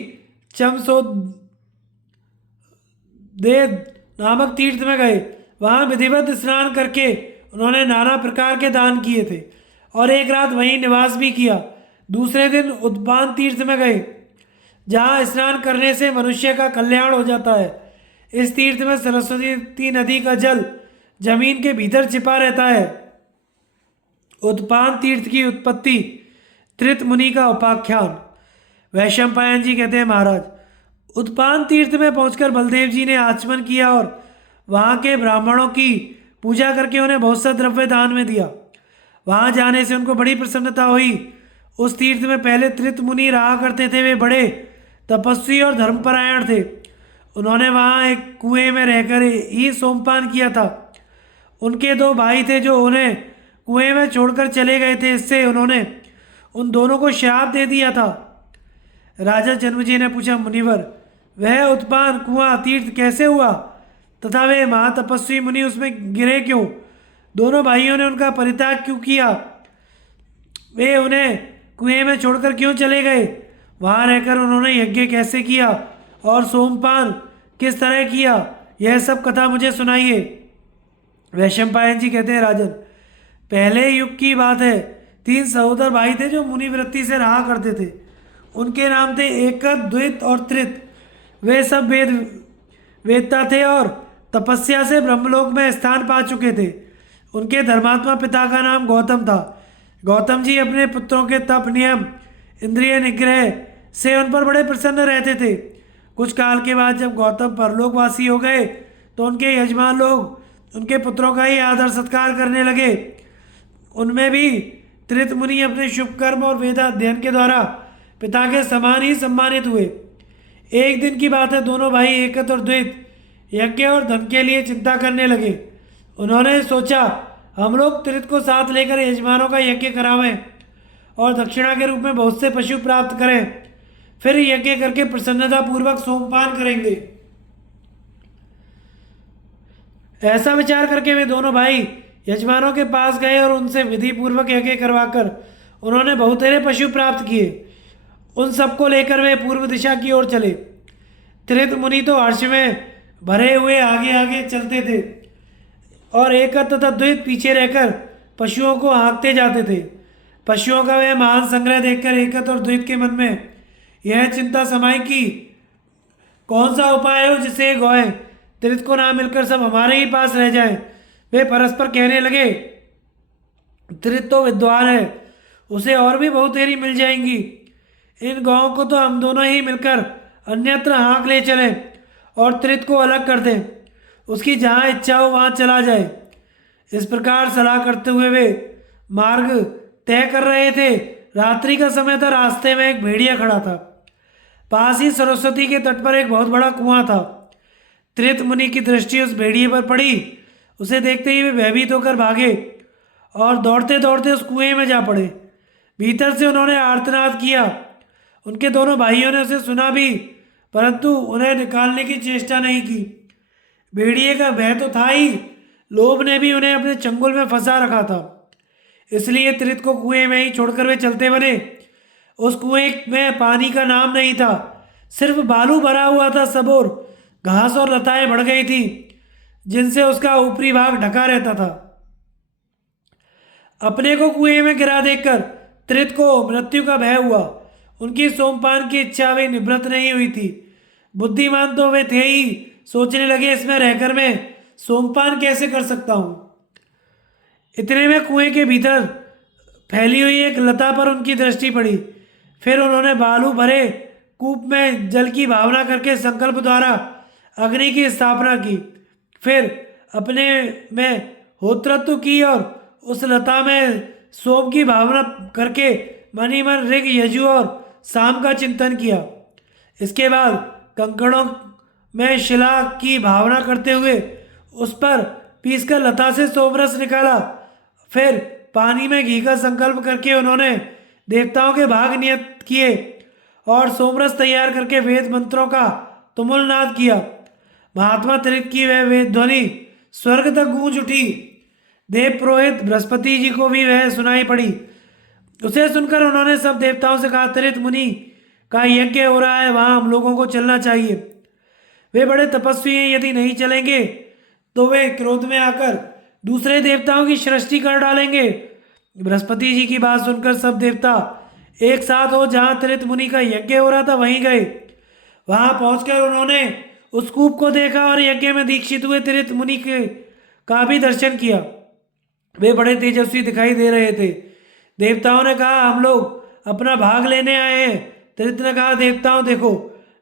चमसोदेव नामक तीर्थ में गए। वहाँ विधिवत स्नान करके उन्होंने नाना प्रकार के दान किए थे और एक रात वहीं निवास भी किया। दूसरे दिन उद्पान तीर्थ में गए, जहाँ स्नान करने से मनुष्य का कल्याण हो जाता है। इस तीर्थ में सरस्वती नदी का जल जमीन के भीतर छिपा रहता है। उद्पान तीर्थ की उत्पत्ति त्रित मुनि का उपाख्यान। वैशंपायन जी कहते हैं, महाराज, उद्पान तीर्थ में पहुंचकर बलदेव जी ने आचमन किया और वहाँ के ब्राह्मणों की पूजा करके उन्हें बहुत सा द्रव्य दान में दिया। वहाँ जाने से उनको बड़ी प्रसन्नता हुई। उस तीर्थ में पहले त्रित मुनि रहा करते थे। वे बड़े तपस्वी और धर्मपरायण थे। उन्होंने वहाँ एक कुएं में रहकर ही सोमपान किया था। उनके 2 भाई थे जो उन्हें कुएं में छोड़कर चले गए थे। इससे उन्होंने उन दोनों को श्राप दे दिया था। राजा जन्मजी ने पूछा, मुनिवर, वह उत्पान कुआं तीर्थ कैसे हुआ तथा वे महातपस्वी मुनि उसमें गिरे क्यों? दोनों भाइयों ने उनका परित्याग क्यों किया? वे उन्हें कुएं में छोड़कर क्यों चले गए? वहाँ रहकर उन्होंने यज्ञ कैसे किया और सोमपान किस तरह किया? यह सब कथा मुझे सुनाइए। वैशंपायन जी कहते हैं, राजन, पहले युग की बात है। 3 सहोदर भाई थे जो मुनिवृत्ति से रहा करते थे। उनके नाम थे एकत, द्वित और त्रित। वे सब वेदता थे और तपस्या से ब्रह्मलोक में स्थान पा चुके थे। उनके धर्मात्मा पिता का नाम गौतम था। गौतम जी अपने पुत्रों के तप, नियम, इंद्रिय निग्रह से उन पर बड़े प्रसन्न रहते थे। कुछ काल के बाद जब गौतम परलोकवासी हो गए तो उनके यजमान लोग उनके पुत्रों का ही आदर सत्कार करने लगे। उनमें भी त्रित मुनि अपने शुभ कर्म और वेदाध्ययन के द्वारा पिता के समान ही सम्मानित हुए। एक दिन की बात है, दोनों भाई एकत और द्वैत यज्ञ और धन के लिए चिंता करने लगे। उन्होंने सोचा, हम लोग त्रित को साथ लेकर यजमानों का यज्ञ करावें और दक्षिणा के रूप में बहुत से पशु प्राप्त करें। फिर यज्ञ करके प्रसन्नता पूर्वक सोमपान करेंगे। ऐसा विचार करके वे दोनों भाई यजमानों के पास गए और उनसे विधि पूर्वक यज्ञ करवाकर उन्होंने बहुतेरे पशु प्राप्त किए। उन सबको लेकर वे पूर्व दिशा की ओर चले। त्रित मुनि तो हर्ष में भरे हुए आगे आगे चलते थे और एकत तथा द्वैत पीछे रहकर पशुओं को हाँकते जाते थे। पशुओं का वह महान संग्रह देखकर एकत और द्वित के मन में यह चिंता समाई कि कौन सा उपाय हो जिसे गौए त्रित को ना मिलकर सब हमारे ही पास रह जाए। वे परस्पर कहने लगे, त्रित तो विद्वान है, उसे और भी बहुत देरी मिल जाएंगी। इन गौओं को तो हम दोनों ही मिलकर अन्यत्र हाँक ले चलें और त्रित को अलग कर दें, उसकी जहाँ इच्छा हो वहाँ चला जाए। इस प्रकार सलाह करते हुए वे मार्ग तय कर रहे थे। रात्रि का समय था। रास्ते में एक भेड़िया खड़ा था। पास ही सरस्वती के तट पर एक बहुत बड़ा कुआं था। त्रित मुनि की दृष्टि उस भेड़िए पर पड़ी। उसे देखते ही वे भयभीत होकर भागे और दौड़ते दौड़ते उस कुएं में जा पड़े। भीतर से उन्होंने आर्तनाद किया। उनके दोनों भाइयों ने उसे सुना भी, परंतु उन्हें निकालने की चेष्टा नहीं की। भेड़िए का भय तो था ही, लोभ ने भी उन्हें अपने चंगुल में फंसा रखा था। इसलिए त्रित को कुएं में ही छोड़कर वे चलते बने। उस कुएं में पानी का नाम नहीं था, सिर्फ बालू भरा हुआ था। सब ओर घास और लताएं बढ़ गई थी, जिनसे उसका ऊपरी भाग ढका रहता था। अपने को कुएं में गिरा देखकर त्रित को मृत्यु का भय हुआ। उनकी सोमपान की इच्छा वे निवृत्त नहीं हुई थी। बुद्धिमान तो वे थे ही, सोचने लगे इसमें रहकर मैं सोमपान कैसे कर सकता हूँ। इतने में कुएं के भीतर फैली हुई एक लता पर उनकी दृष्टि पड़ी। फिर उन्होंने बालू भरे कूप में जल की भावना करके संकल्प द्वारा अग्नि की स्थापना की। फिर अपने में होत्रत्व की और उस लता में सोम की भावना करके मनी मन ऋग यजु और साम का चिंतन किया। इसके बाद कंकड़ों में शिला की भावना करते हुए उस पर पीसकर लता से सोमरस निकाला। फिर पानी में घी का संकल्प करके उन्होंने देवताओं के भाग नियत किए और सोमरस तैयार करके वेद मंत्रों का तुमुल नाद किया। महात्मा त्रित की वह वेद ध्वनि स्वर्ग तक गूंज उठी। देव पुरोहित बृहस्पति जी को भी वह सुनाई पड़ी। उसे सुनकर उन्होंने सब देवताओं से कहा, त्रित मुनि का यज्ञ हो रहा है, वहां हम लोगों को चलना चाहिए। वे बड़े तपस्वी हैं, यदि नहीं चलेंगे तो वे क्रोध में आकर दूसरे देवताओं की सृष्टि कर डालेंगे। बृहस्पति जी की बात सुनकर सब देवता एक साथ हो जहां त्रित मुनि का यज्ञ हो रहा था वहीं गए। वहां पहुंचकर उन्होंने उस कूप को देखा और यज्ञ में दीक्षित हुए त्रित मुनि के का भी दर्शन किया। वे बड़े तेजस्वी दिखाई दे रहे थे। देवताओं ने कहा, हम लोग अपना भाग लेने आए हैं। त्रित ने कहा, देवताओं देखो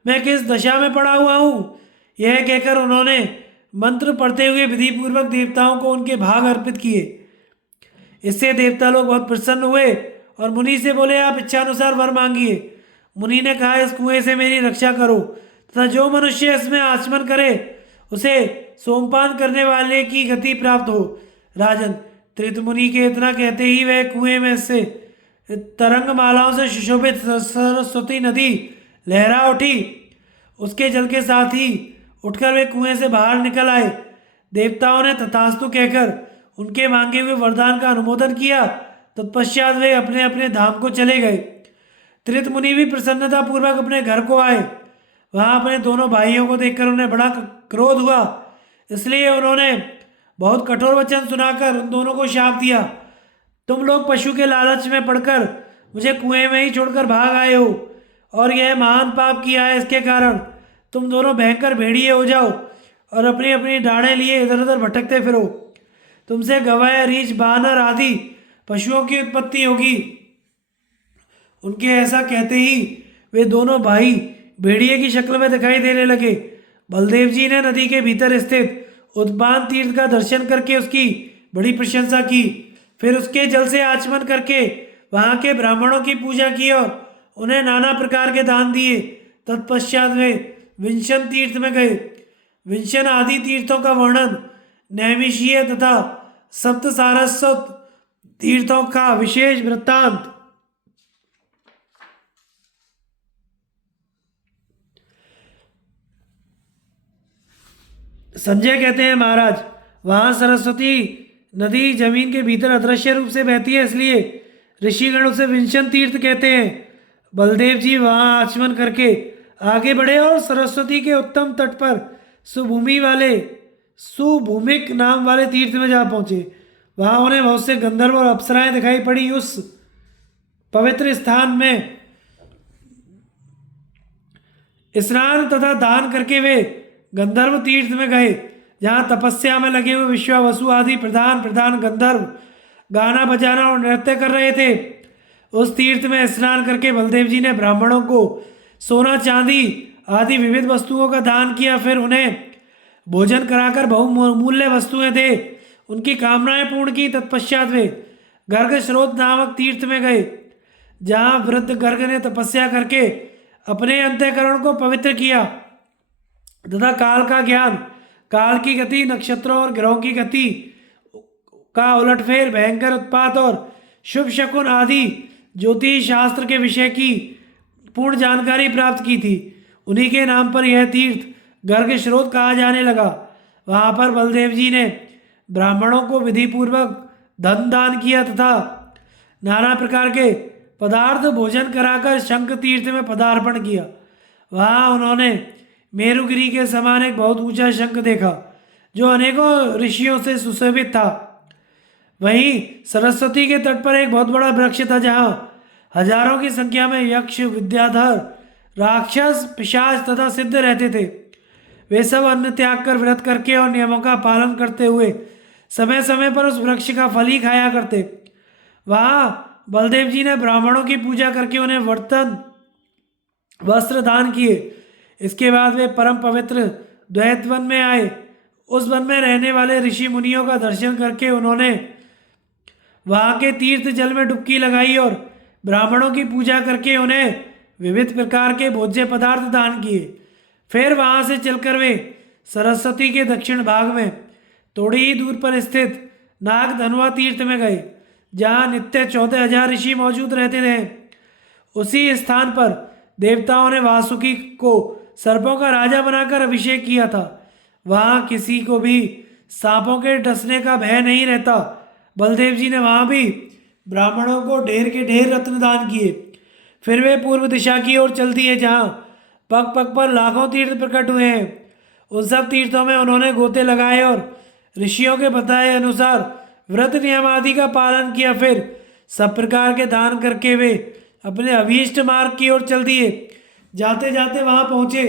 मैं किस दशा में पड़ा हुआ हूँ। यह कहकर उन्होंने मंत्र पढ़ते हुए विधि पूर्वक देवताओं को उनके भाग अर्पित किए। इससे देवता लोग बहुत प्रसन्न हुए और मुनि से बोले, आप इच्छानुसार वर मांगिए। मुनि ने कहा, इस कुएं से मेरी रक्षा करो तथा जो मनुष्य इसमें आचमन करे उसे सोमपान करने वाले की गति प्राप्त हो। राजन, त्रित मुनि के इतना कहते ही वह कुएं में से तरंग मालाओं से सुशोभित सरस्वती नदी लहरा उठी। उसके जल के साथ ही उठकर वे कुएं से बाहर निकल आए। देवताओं ने तथास्तु कहकर उनके मांगे हुए वरदान का अनुमोदन किया। तत्पश्चात वे अपने अपने धाम को चले गए। त्रित मुनि भी प्रसन्नता पूर्वक अपने घर को आए। वहां अपने दोनों भाइयों को देखकर उन्हें बड़ा क्रोध हुआ, इसलिए उन्होंने बहुत कठोर वचन सुनाकर उन दोनों को शाप दिया। तुम लोग पशु के लालच में पड़कर मुझे कुएं में ही छोड़कर भाग आए हो और यह महान पाप किया है। इसके कारण तुम दोनों भयंकर भेड़िए हो जाओ और अपनी अपनी डाढ़ें लिए इधर उधर भटकते फिरो। तुमसे गवाह, रीछ, बानर आदि पशुओं की उत्पत्ति होगी। उनके ऐसा कहते ही वे दोनों भाई भेड़िए की शक्ल में दिखाई देने लगे। बलदेव जी ने नदी के भीतर स्थित उद्बान तीर्थ का दर्शन करके उसकी बड़ी प्रशंसा की। फिर उसके जल से आचमन करके वहां के ब्राह्मणों की पूजा की और उन्हें नाना प्रकार के दान दिए। तत्पश्चात वे विंशन तीर्थ में गए। विंशन आदि तीर्थों का वर्णन नैमिषीय तथा सप्त सारस्वत तीर्थों का विशेष वृत्तांत संजय कहते हैं, महाराज वहां सरस्वती नदी जमीन के भीतर अदृश्य रूप से बहती है, इसलिए ऋषिगण उसे विंशन तीर्थ कहते हैं। बलदेव जी वहां आचमन करके आगे बढ़े और सरस्वती के उत्तम तट पर सुभूमिक नाम वाले तीर्थ में जा पहुंचे। वहां उन्हें बहुत से गंधर्व और अप्सराएं दिखाई पड़ी। उस पवित्र स्थान में स्नान तथा दान करके वे गंधर्व तीर्थ में गए, जहाँ तपस्या में लगे हुए विश्वावसु आदि प्रधान प्रधान गंधर्व गाना बजाना और नृत्य कर रहे थे। उस तीर्थ में स्नान करके बलदेव जी ने ब्राह्मणों को सोना चांदी आदि विविध वस्तुओं का दान किया। फिर उन्हें भोजन कराकर बहुमूल्य वस्तुएं दे उनकी कामनाएं पूर्ण की। तत्पश्चात वे गर्ग स्रोत नामक तीर्थ में गए, जहाँ वृद्ध गर्ग ने तपस्या करके अपने अंतःकरण को पवित्र किया तथा काल का ज्ञान, काल की गति, नक्षत्रों और ग्रहों की गति का उलटफेर, भयंकर उत्पात और शुभ शकुन आदि ज्योतिष शास्त्र के विषय की पूर्ण जानकारी प्राप्त की थी। उन्हीं के नाम पर यह तीर्थ गर्ग स्रोत कहा जाने लगा। वहाँ पर बलदेव जी ने ब्राह्मणों को विधिपूर्वक धन दान किया तथा नाना प्रकार के पदार्थ भोजन कराकर शंख तीर्थ में पदार्पण किया। वहाँ उन्होंने मेरुगिरी के समान एक बहुत ऊंचा शंख देखा, जो अनेकों ऋषियों से सुशोभित था। वहीं सरस्वती के तट पर एक बहुत बड़ा वृक्ष था, जहाँ हजारों की संख्या में यक्ष, विद्याधर, राक्षस, पिशाच तथा सिद्ध रहते थे। वे सब अन्न त्याग कर, व्रत करके और नियमों का पालन करते हुए समय समय पर उस वृक्ष का फल ही खाया करते। वहाँ बलदेव जी ने ब्राह्मणों की पूजा करके उन्हें बर्तन वस्त्र दान किए। इसके बाद वे परम पवित्र द्वैत वन में आए। उस वन में रहने वाले ऋषि मुनियों का दर्शन करके उन्होंने वहाँ के तीर्थ जल में डुबकी लगाई और ब्राह्मणों की पूजा करके उन्हें विविध प्रकार के भोज्य पदार्थ दान किए। फिर वहाँ से चलकर वे सरस्वती के दक्षिण भाग में थोड़ी ही दूर पर स्थित नाग धनुआ तीर्थ में गए, जहाँ नित्य 14,000 ऋषि मौजूद रहते थे। उसी स्थान पर देवताओं ने वासुकी को सर्पों का राजा बनाकर अभिषेक किया था। वहाँ किसी को भी सांपों के डसने का भय नहीं रहता। बलदेव जी ने वहाँ भी ब्राह्मणों को ढेर के ढेर रत्न दान किए। फिर वे पूर्व दिशा की ओर चल दिए, जहाँ पग पग पर लाखों तीर्थ प्रकट हुए हैं। उन सब तीर्थों में उन्होंने गोते लगाए और ऋषियों के बताए अनुसार व्रत नियम आदि का पालन किया। फिर सब प्रकार के दान करके वे अपने अभीष्ट मार्ग की ओर चल दिए। जाते जाते वहाँ पहुँचे,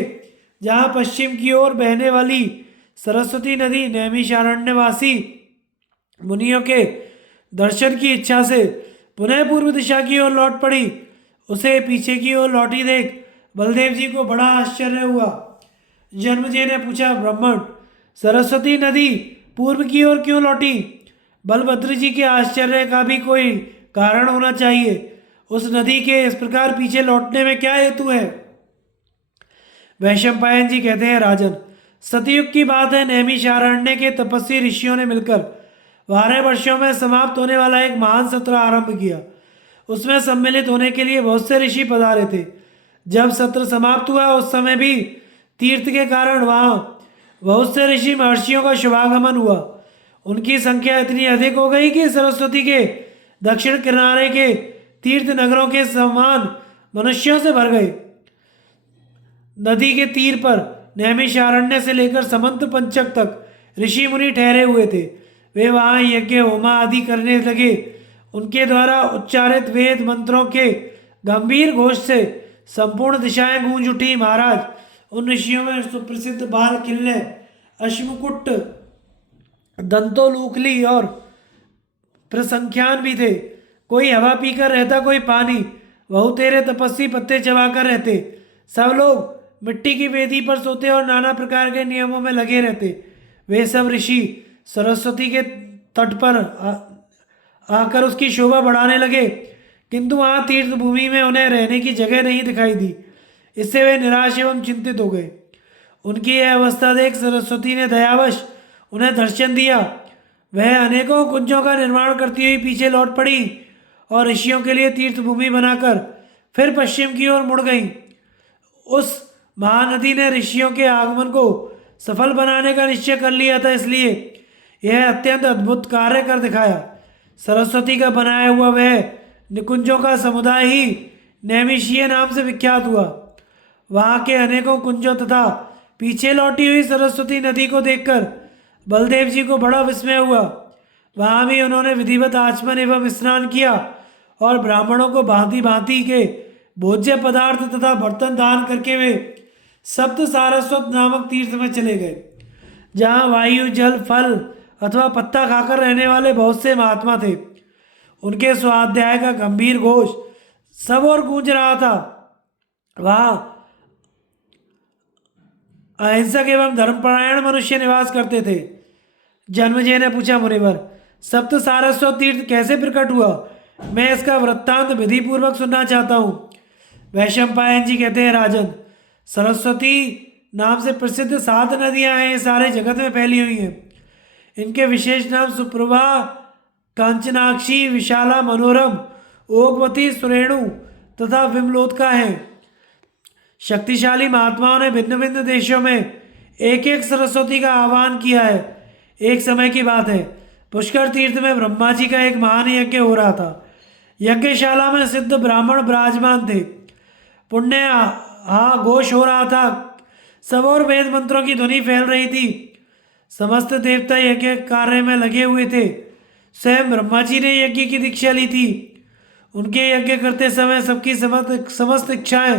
जहाँ पश्चिम की ओर बहने वाली सरस्वती नदी नैमिषारण्यवासी मुनियों के दर्शन की इच्छा से पुनः पूर्व दिशा की ओर लौट पड़ी। उसे पीछे की ओर लौटी देख बलदेव जी को बड़ा आश्चर्य हुआ। जन्मजय ने पूछा, ब्राह्मण, सरस्वती नदी पूर्व की ओर क्यों लौटी? बलभद्र जी के आश्चर्य का भी कोई कारण होना चाहिए। उस नदी के इस प्रकार पीछे लौटने में क्या हेतु है? वैशंपायन जी कहते हैं, राजन, सतयुग की बात है। नैमिषारण्य के तपस्वी ऋषियों ने मिलकर 12 वर्षों में समाप्त होने वाला एक महान सत्र आरंभ किया। उसमें सम्मिलित होने के लिए बहुत से ऋषि पधारे थे। जब सत्र समाप्त हुआ, उस समय भी तीर्थ के कारण वहाँ बहुत से ऋषि महर्षियों का शुभागमन हुआ। उनकी संख्या इतनी अधिक हो गई कि सरस्वती के दक्षिण किनारे के तीर्थ नगरों के समान मनुष्यों से भर गए। नदी के तीर पर नैमिषारण्य से लेकर समंत पंचक तक ऋषि मुनि ठहरे हुए थे। वे वहाँ यज्ञ होमा आदि करने लगे। उनके द्वारा उच्चारित वेद मंत्रों के गंभीर घोष से संपूर्ण दिशाएं गूंज उठी। महाराज, उन ऋषियों में सुप्रसिद्ध बाल किल्ले, अश्मकुट, दंतोलूकली और प्रसंख्यान भी थे। कोई हवा पीकर रहता, कोई पानी। बहुतेरे तपस्वी पत्ते चबाकर रहते। सब लोग मिट्टी की वेदी पर सोते और नाना प्रकार के नियमों में लगे रहते। वे सब ऋषि सरस्वती के तट पर आकर उसकी शोभा बढ़ाने लगे, किंतु वहाँ तीर्थ भूमि में उन्हें रहने की जगह नहीं दिखाई दी। इससे वे निराश एवं चिंतित हो गए। उनकी यह अवस्था देख सरस्वती ने दयावश उन्हें दर्शन दिया। वह अनेकों कुंजों का निर्माण करती हुई पीछे लौट पड़ी और ऋषियों के लिए तीर्थ भूमि बनाकर फिर पश्चिम की ओर मुड़ गई। उस महानदी ने ऋषियों के आगमन को सफल बनाने का निश्चय कर लिया था, इसलिए यह अत्यंत अद्भुत कार्य कर दिखाया। सरस्वती का बनाया हुआ वह निकुंजों का समुदाय ही नैमिषीय नाम से विख्यात हुआ। वहाँ के अनेकों कुंजों तथा पीछे लौटी हुई सरस्वती नदी को देखकर बलदेव जी को बड़ा विस्मय हुआ। वहाँ भी उन्होंने विधिवत आचमन एवं स्नान किया और ब्राह्मणों को भांति भांति के भोज्य पदार्थ तथा बर्तन दान करके वे सप्त सारस्वत नामक तीर्थ में चले गए, जहाँ वायु, जल, फल अथवा पत्ता खाकर रहने वाले बहुत से महात्मा थे। उनके स्वाध्याय का गंभीर घोष सब ओर गूंज रहा था। वहाँ अहिंसक एवं धर्मपरायण मनुष्य निवास करते थे। जन्मेजय ने पूछा, मुनिवर, सप्त सारस्वत तीर्थ कैसे प्रकट हुआ? मैं इसका वृत्तांत विधि पूर्वक सुनना चाहता हूँ। वैशंपायन जी कहते हैं, राजन, सरस्वती नाम से प्रसिद्ध 7 नदियां हैं, सारे जगत में फैली हुई हैं। इनके विशेष नाम सुप्रभा, कांचनाक्षी, विशाला, मनोरम, ओगवती, सुरेणु तथा विमलोत्का है। शक्तिशाली महात्माओं ने भिन्न भिन्न देशों में एक एक सरस्वती का आह्वान किया है। एक समय की बात है, पुष्कर तीर्थ में ब्रह्मा जी का एक महान यज्ञ हो रहा था। यज्ञशाला में सिद्ध ब्राह्मण विराजमान थे। पुण्य घोष हो रहा था। सब और वेद मंत्रों की ध्वनि फैल रही थी। समस्त देवता यज्ञ कार्य में लगे हुए थे। स्वयं ब्रह्मा जी ने यज्ञ की दीक्षा ली थी। उनके यज्ञ करते समय सबकी समस्त इच्छाएं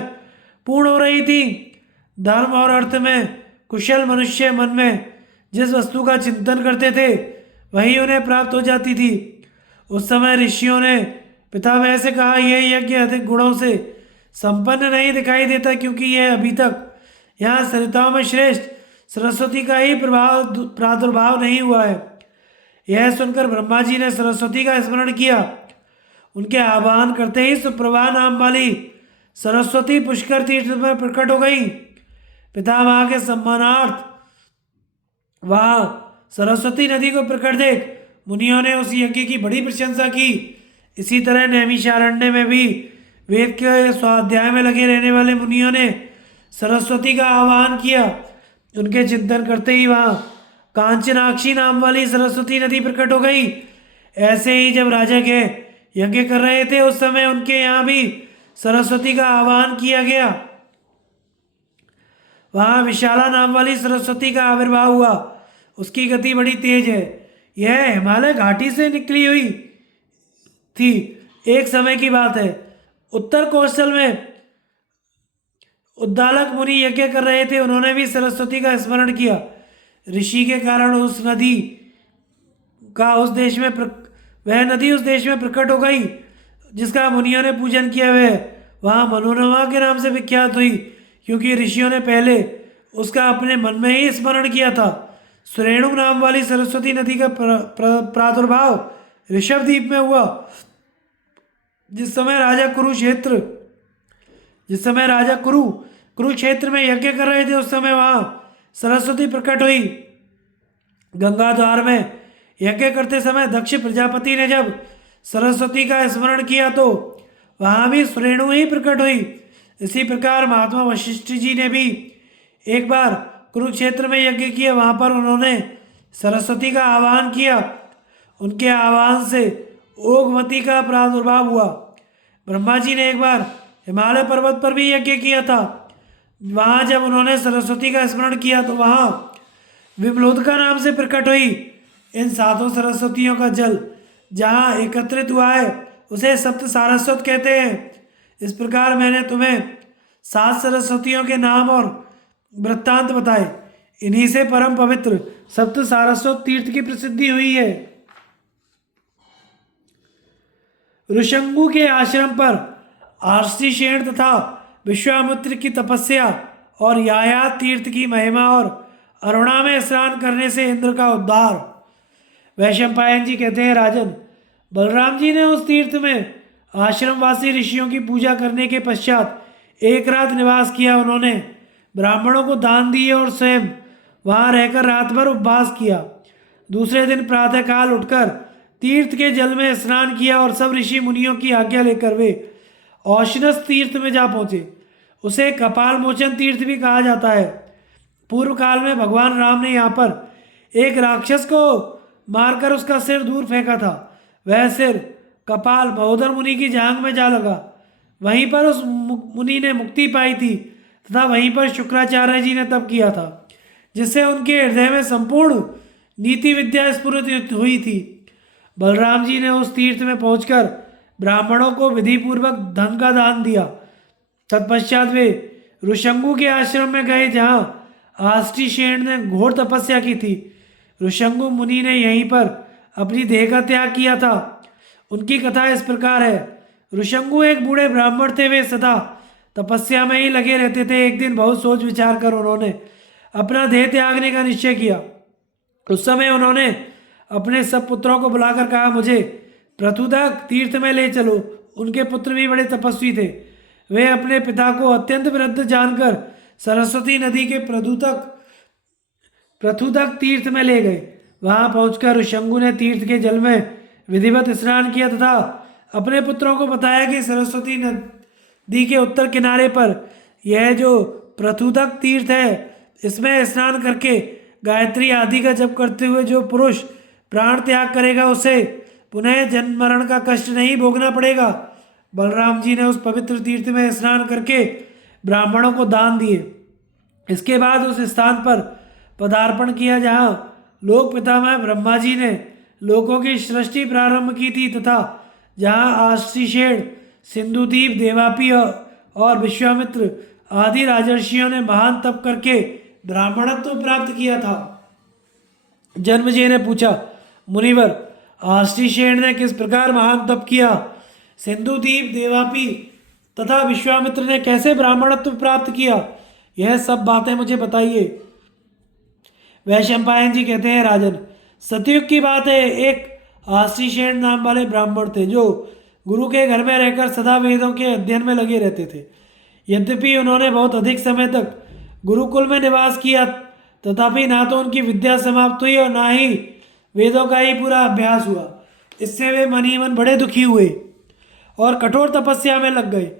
पूर्ण हो रही थी। धर्म और अर्थ में कुशल मनुष्य मन में जिस वस्तु का चिंतन करते थे वही उन्हें प्राप्त हो जाती थी। उस समय ऋषियों ने पितामह से कहा, यह यज्ञ अधिक गुणों से संपन्न नहीं दिखाई देता, क्योंकि यह अभी तक यहाँ सरिताओं में श्रेष्ठ सरस्वती का ही प्रादुर्भाव नहीं हुआ है। यह सुनकर ब्रह्मा जी ने सरस्वती का स्मरण किया। उनके आह्वान करते ही सुप्रभा नाम वाली सरस्वती पुष्कर तीर्थ में प्रकट हो गई। पितामह के सम्मानार्थ वहाँ सरस्वती नदी को प्रकट देख मुनियों ने उस यज्ञ की बड़ी प्रशंसा की। इसी तरह नैमिषारण्य में भी वेद के स्वाध्याय में लगे रहने वाले मुनियों ने सरस्वती का आह्वान किया। उनके चिंतन करते ही वहाँ कांचनाक्षी नाम वाली सरस्वती नदी प्रकट हो गई। ऐसे ही जब राजा के यज्ञ कर रहे थे उस समय उनके यहाँ भी सरस्वती का आह्वान किया गया। वहाँ विशाला नाम वाली सरस्वती का आविर्भाव हुआ। उसकी गति बड़ी तेज है। यह हिमालय घाटी से निकली हुई थी। एक समय की बात है, उत्तर कौशल में उद्दालक मुनि यज्ञ कर रहे थे। उन्होंने भी सरस्वती का स्मरण किया। ऋषि के कारण उस नदी का उस देश में वह नदी उस देश में प्रकट हो गई जिसका मुनियों ने पूजन किया। वहाँ मनोरमा के नाम से विख्यात हुई, क्योंकि ऋषियों ने पहले उसका अपने मन में ही स्मरण किया था। सुरेणु नाम वाली सरस्वती नदी का प्रादुर्भाव ऋषभद्वीप में हुआ। जिस समय राजा कुरुक्षेत्र में यज्ञ कर रहे थे उस समय वहाँ सरस्वती प्रकट हुई। गंगा द्वार में यज्ञ करते समय दक्ष प्रजापति ने जब सरस्वती का स्मरण किया तो वहाँ भी सुरेणु ही प्रकट हुई। इसी प्रकार महात्मा वशिष्ठ जी ने भी एक बार कुरुक्षेत्र में यज्ञ किया। वहाँ पर उन्होंने सरस्वती का आह्वान किया। उनके आह्वान से ओगवती का प्रादुर्भाव हुआ। ब्रह्मा जी ने एक बार हिमालय पर्वत पर भी यज्ञ किया था। वहाँ जब उन्होंने सरस्वती का स्मरण किया तो वहाँ विमलोत्का नाम से प्रकट हुई। इन 7 सरस्वतियों का जल जहाँ एकत्रित हुआ है उसे सप्त सारस्वत कहते हैं। इस प्रकार मैंने तुम्हें 7 सरस्वतियों के नाम और वृत्तांत बताए। इन्हीं से परम पवित्र सप्त सारस्वत तीर्थ की प्रसिद्धि हुई है। ऋषंगु के आश्रम पर आर्षिशेन तथा विश्वामित्र की तपस्या और यायात तीर्थ की महिमा और अरुणा में स्नान करने से इंद्र का उद्धार। वैशंपायन जी कहते हैं, राजन, बलराम जी ने उस तीर्थ में आश्रमवासी ऋषियों की पूजा करने के पश्चात एक रात निवास किया। उन्होंने ब्राह्मणों को दान दिए और स्वयं वहाँ रहकर रात भर उपवास किया। दूसरे दिन प्रातःकाल उठकर तीर्थ के जल में स्नान किया और सब ऋषि मुनियों की आज्ञा लेकर वे औशनस तीर्थ में जा पहुँचे। उसे कपाल मोचन तीर्थ भी कहा जाता है। पूर्व काल में भगवान राम ने यहाँ पर एक राक्षस को मारकर उसका सिर दूर फेंका था। वह सिर कपाल महोदर मुनि की जांघ में जा लगा। वहीं पर उस मुनि ने मुक्ति पाई थी तथा वहीं पर शुक्राचार्य जी ने तप किया था, जिससे उनके हृदय में संपूर्ण नीति विद्या स्फुरित हुई थी। बलराम जी ने उस तीर्थ में पहुंचकर ब्राह्मणों को विधिपूर्वक धन का दान दिया। तत्पश्चात वे ऋषंगु के आश्रम में गए, जहां आष्टीशेन ने घोर तपस्या की थी। ऋषंगु मुनि ने यहीं पर अपनी देह का त्याग किया था। उनकी कथा इस प्रकार है। ऋषंगु एक बूढ़े ब्राह्मण थे। वे सदा तपस्या में ही लगे रहते थे। एक दिन बहुत सोच विचार कर उन्होंने अपना देह त्यागने का निश्चय किया। उस समय उन्होंने अपने सब पुत्रों को बुलाकर कहा, मुझे प्रथुतक तीर्थ में ले चलो। उनके पुत्र भी बड़े तपस्वी थे। वे अपने पिता को अत्यंत वृद्ध जानकर सरस्वती नदी के प्रथुतक तीर्थ में ले गए। वहां पहुंचकर ऋषंगु ने तीर्थ के जल में विधिवत स्नान किया तथा अपने पुत्रों को बताया कि सरस्वती नदी के उत्तर किनारे पर यह जो प्रथुतक तीर्थ है, इसमें स्नान करके गायत्री आदि का जप करते हुए जो पुरुष प्राण त्याग करेगा उसे पुनः जन्म मरण का कष्ट नहीं भोगना पड़ेगा। बलराम जी ने उस पवित्र तीर्थ में स्नान करके ब्राह्मणों को दान दिए। इसके बाद उस स्थान पर पदार्पण किया जहाँ लोक पितामह ब्रह्मा जी ने लोकों की सृष्टि प्रारंभ की थी तथा जहाँ आशीषेण, सिंधुदीप, देवापी और विश्वामित्र आदि राजर्षियों ने महान तप करके ब्राह्मणत्व प्राप्त किया था। जन्मजय ने पूछा, मुनिवर, आष्टीशेण ने किस प्रकार महान तप किया? सिंधुदीप, देवापी तथा विश्वामित्र ने कैसे ब्राह्मणत्व प्राप्त किया? यह सब बातें मुझे बताइए। वैशंपायन जी कहते हैं, राजन, सतयुग की बात है। एक आष्टीशेण नाम वाले ब्राह्मण थे जो गुरु के घर में रहकर सदा वेदों के अध्ययन में लगे रहते थे। यद्यपि उन्होंने बहुत अधिक समय तक गुरुकुल में निवास किया, तथापि ना तो उनकी विद्या समाप्त हुई और ना ही वेदों का ही पूरा अभ्यास हुआ। इससे वे मन ही मन बड़े दुखी हुए और कठोर तपस्या में लग गए।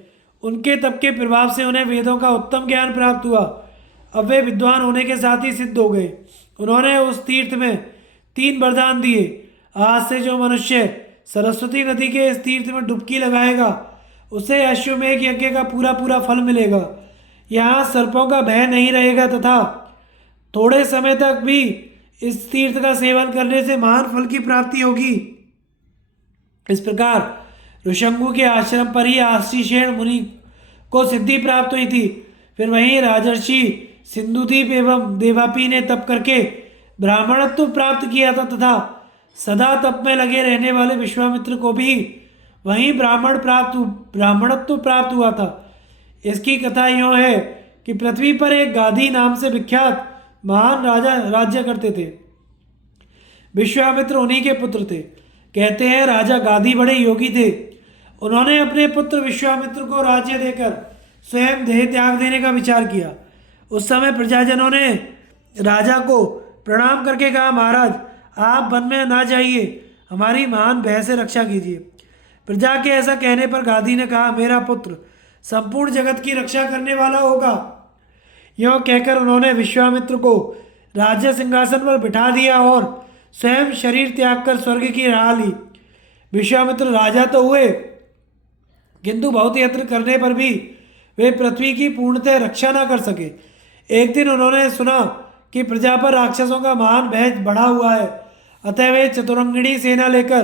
उनके तप के प्रभाव से उन्हें वेदों का उत्तम ज्ञान प्राप्त हुआ। अब वे विद्वान होने के साथ ही सिद्ध हो गए। उन्होंने उस तीर्थ में 3 वरदान दिए। आज से जो मनुष्य सरस्वती नदी के इस तीर्थ में डुबकी लगाएगा उसे अश्वमेध यज्ञ का पूरा पूरा फल मिलेगा। यहाँ सर्पों का भय नहीं रहेगा तथा थोड़े समय तक भी इस तीर्थ का सेवन करने से महान फल की प्राप्ति होगी। इस प्रकार ऋषंगु के आश्रम पर ही आष्टीशेण मुनि को सिद्धि प्राप्त हुई थी। फिर वहीं राजर्षि सिंधुदीप एवं देवापी ने तप करके ब्राह्मणत्व प्राप्त किया था तथा सदा तप में लगे रहने वाले विश्वामित्र को भी वहीं ब्राह्मणत्व प्राप्त हुआ था। इसकी कथा यूँ है कि पृथ्वी पर एक गाधी नाम से विख्यात महान राजा राज्य करते थे। विश्वामित्र उन्हीं के पुत्र थे। कहते हैं राजा गाधी बड़े योगी थे। उन्होंने अपने पुत्र विश्वामित्र को राज्य देकर स्वयं देह त्याग देने का विचार किया। उस समय प्रजाजनों ने राजा को प्रणाम करके कहा, महाराज, आप वन में ना जाइए, हमारी महान भय से रक्षा कीजिए। प्रजा के ऐसा कहने पर गाधी ने कहा, मेरा पुत्र संपूर्ण जगत की रक्षा करने वाला होगा। यह कहकर उन्होंने विश्वामित्र को राज्य सिंहासन पर बिठा दिया और स्वयं शरीर त्याग कर स्वर्ग की राह ली। विश्वामित्र राजा तो हुए, किंतु बहुत यत्न करने पर भी वे पृथ्वी की पूर्णतः रक्षा न कर सके। एक दिन उन्होंने सुना कि प्रजा पर राक्षसों का महान भय बढ़ा हुआ है। अतः वे चतुरंगिणी सेना लेकर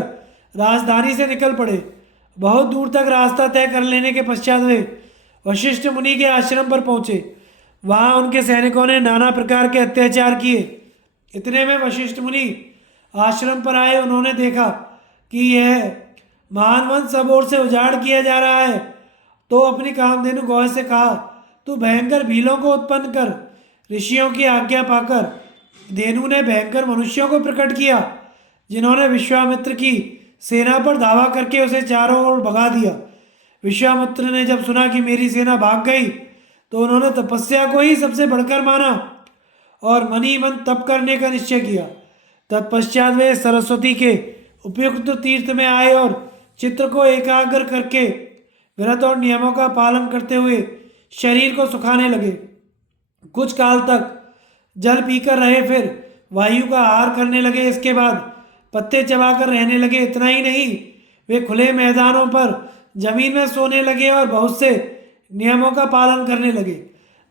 राजधानी से निकल पड़े। बहुत दूर तक रास्ता तय कर लेने के पश्चात वे वशिष्ठ मुनि के आश्रम पर पहुंचे। वहां उनके सैनिकों ने नाना प्रकार के अत्याचार किए। इतने में वशिष्ठ मुनि आश्रम पर आए। उन्होंने देखा कि यह महान वन सब ओर से उजाड़ किया जा रहा है, तो अपनी कामधेनु गौ से कहा, तू भयंकर भीलों को उत्पन्न कर। ऋषियों की आज्ञा पाकर धेनु ने भयंकर मनुष्यों को प्रकट किया, जिन्होंने विश्वामित्र की सेना पर धावा करके उसे चारों ओर भगा दिया। विश्वामित्र ने जब सुना कि मेरी सेना भाग गई तो उन्होंने तपस्या को ही सबसे बढ़कर माना और मन ही मन तप करने का निश्चय किया। तत्पश्चात वे सरस्वती के उपयुक्त तीर्थ में आए और चित्र को एकाग्र करके व्रत और नियमों का पालन करते हुए शरीर को सुखाने लगे। कुछ काल तक जल पीकर रहे, फिर वायु का आहार करने लगे। इसके बाद पत्ते चबाकर रहने लगे। इतना ही नहीं, वे खुले मैदानों पर जमीन में सोने लगे और बहुत से नियमों का पालन करने लगे।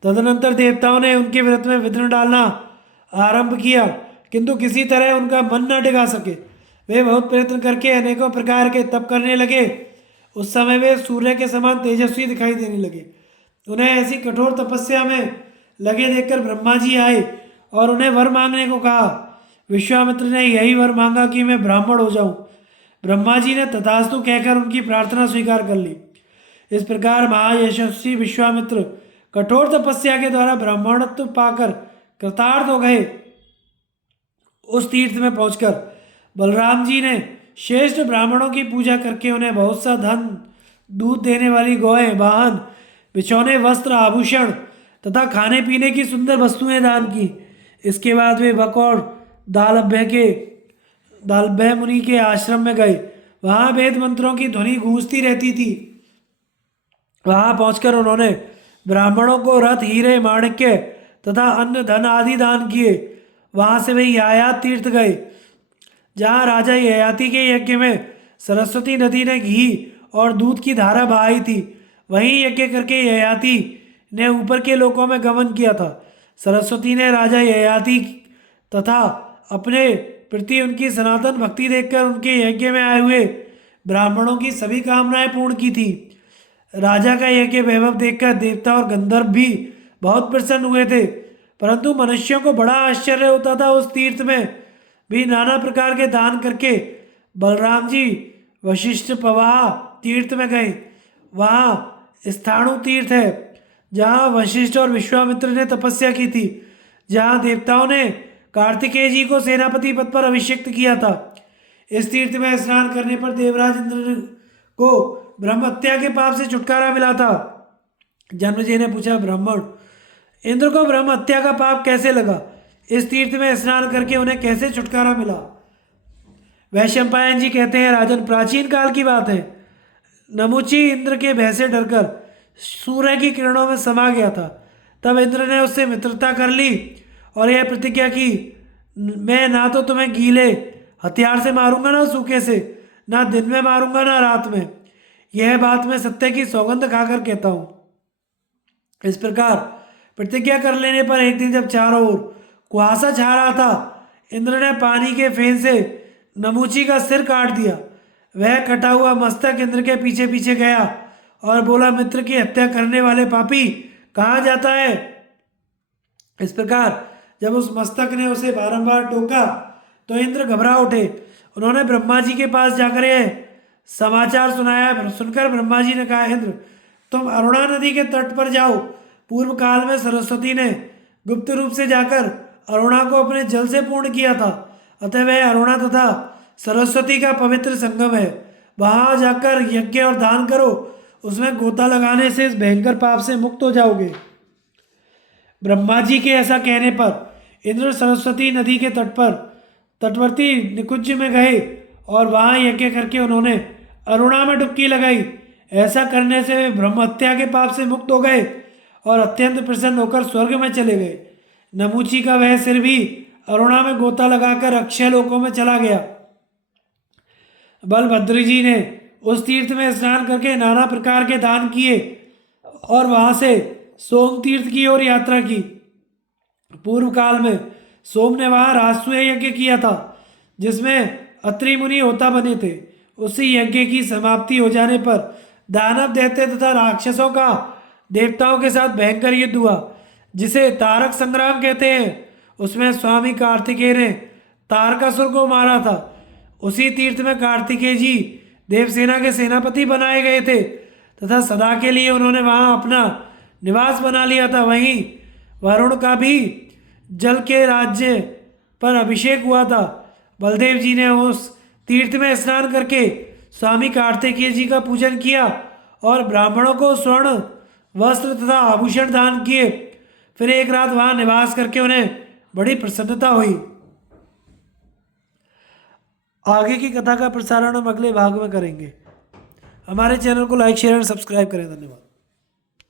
तदनंतर देवताओं ने उनके व्रत में विघ्न डालना आरंभ किया, किंतु किसी तरह उनका मन न टिका सके। वे बहुत प्रयत्न करके अनेकों प्रकार के तप करने लगे, उस समय वे सूर्य के समान तेजस्वी दिखाई देने लगे। उन्हें ऐसी कठोर तपस्या में लगे देखकर ब्रह्मा जी आए और उन्हें वर मांगने को कहा। विश्वामित्र ने यही वर मांगा कि मैं ब्राह्मण हो जाऊं। ब्रह्मा जी ने तथास्तु कहकर उनकी प्रार्थना स्वीकार कर ली। इस प्रकार महायशस्वी विश्वामित्र कठोर तपस्या के द्वारा ब्राह्मणत्व पाकर कृतार्थ हो गए। उस तीर्थ में पहुंचकर बलराम जी ने श्रेष्ठ ब्राह्मणों की पूजा करके उन्हें बहुत सा धन, दूध देने वाली गौएं, वाहन, बिछौने, वस्त्र, आभूषण तथा खाने पीने की सुंदर वस्तुएं दान की। इसके बाद वे बकौर दालभ्य मुनि के आश्रम में गए। वहां वेद मंत्रों की ध्वनि गूंजती रहती थी। वहां पहुंचकर उन्होंने ब्राह्मणों को रथ, हीरे, माणिक्य तथा अन्य धन आदि दान किए। वहां से वे ययाति तीर्थ गए, जहां राजा ययाति के यज्ञ में सरस्वती नदी ने घी और दूध की धारा बहाई थी। वहीं यज्ञ करके ययाति ने ऊपर के लोकों में गमन किया था। सरस्वती ने राजा ययाति तथा अपने प्रति उनकी सनातन भक्ति देखकर उनके यज्ञ में आए हुए ब्राह्मणों की सभी कामनाएं पूर्ण की थी। राजा का यज्ञ वैभव देखकर देवता और गंधर्व भी बहुत प्रसन्न हुए थे, परंतु मनुष्यों को बड़ा आश्चर्य होता था। उस तीर्थ में भी नाना प्रकार के दान करके बलराम जी वशिष्ठ पवाह तीर्थ में गए। वहाँ स्थाणु तीर्थ है, जहाँ वशिष्ठ और विश्वामित्र ने तपस्या की थी, जहाँ देवताओं ने कार्तिकेय जी को सेनापति पद पर अभिषिक्त किया था। इस तीर्थ में स्नान करने पर देवराज इंद्र को ब्रह्म हत्या के पाप से छुटकारा मिला था। जन्मेजय ने पूछा, ब्राह्मण, इंद्र को ब्रह्म हत्या का पाप कैसे लगा? इस तीर्थ में स्नान करके उन्हें कैसे छुटकारा मिला? वैशंपायन जी कहते हैं, राजन, प्राचीन काल की बात है। नमुची इंद्र के भय से डरकर सूर्य की किरणों में समा गया था। तब इंद्र ने उससे मित्रता कर ली और यह प्रतिज्ञा की, मैं ना तो तुम्हें गीले हथियार से मारूंगा, ना सूखे से, ना दिन में मारूंगा, ना रात में। यह बात मैं सत्य की सौगंध खाकर कहता हूं। इस प्रकार प्रतिज्ञा कर लेने पर एक दिन जब चारों ओर कुहासा छा रहा था, इंद्र ने पानी के फेन से नमूची का सिर काट दिया। वह कटा हुआ मस्तक इंद्र के पीछे पीछे गया और बोला, मित्र की हत्या करने वाले पापी, कहाँ जाता है? इस प्रकार जब उस मस्तक ने उसे बारंबार टोका तो इंद्र घबरा उठे। उन्होंने ब्रह्मा जी के पास जाकर यह समाचार सुनाया। सुनकर ब्रह्मा जी ने कहा, इंद्र, तुम अरुणा नदी के तट पर जाओ। पूर्व काल में सरस्वती ने गुप्त रूप से जाकर अरुणा को अपने जल से पूर्ण किया था, अतः वह अरुणा तथा सरस्वती का पवित्र संगम है। वहां जाकर यज्ञ और दान करो, उसमें गोता लगाने से इस भयंकर पाप से मुक्त हो जाओगे। ब्रह्मा जी के ऐसा कहने पर इंद्र सरस्वती नदी के तटवर्ती निकुंज में गए और वहां यज्ञ करके उन्होंने अरुणा में डुबकी लगाई। ऐसा करने से वे ब्रह्म हत्या के पाप से मुक्त हो गए और अत्यंत प्रसन्न होकर स्वर्ग में चले गए। नमूची का वह सिर भी अरुणा में गोता लगाकर अक्षय लोकों में चला गया। बलभद्र जी ने उस तीर्थ में स्नान करके नाना प्रकार के दान किए और वहां से सोम तीर्थ की ओर यात्रा की। पूर्व काल में सोम ने वहां राजसूय यज्ञ किया था, जिसमें अत्रि मुनि होता बने थे। उसी यज्ञ की समाप्ति हो जाने पर दानव, दैत्य तथा राक्षसों का देवताओं के साथ भयंकर युद्ध हुआ, जिसे तारक संग्राम कहते हैं। उसमें स्वामी कार्तिकेय ने तारकासुर को मारा था। उसी तीर्थ में कार्तिकेय जी देवसेना के सेनापति बनाए गए थे तथा सदा के लिए उन्होंने वहां अपना निवास बना लिया था। वहीं वरुण का भी जल के राज्य पर अभिषेक हुआ था। बलदेव जी ने उस तीर्थ में स्नान करके स्वामी कार्तिकेय जी का पूजन किया और ब्राह्मणों को स्वर्ण वस्त्र तथा आभूषण दान किए। फिर एक रात वहां निवास करके उन्हें बड़ी प्रसन्नता हुई। आगे की कथा का प्रसारण हम अगले भाग में करेंगे। हमारे चैनल को लाइक, शेयर और सब्सक्राइब करें। धन्यवाद।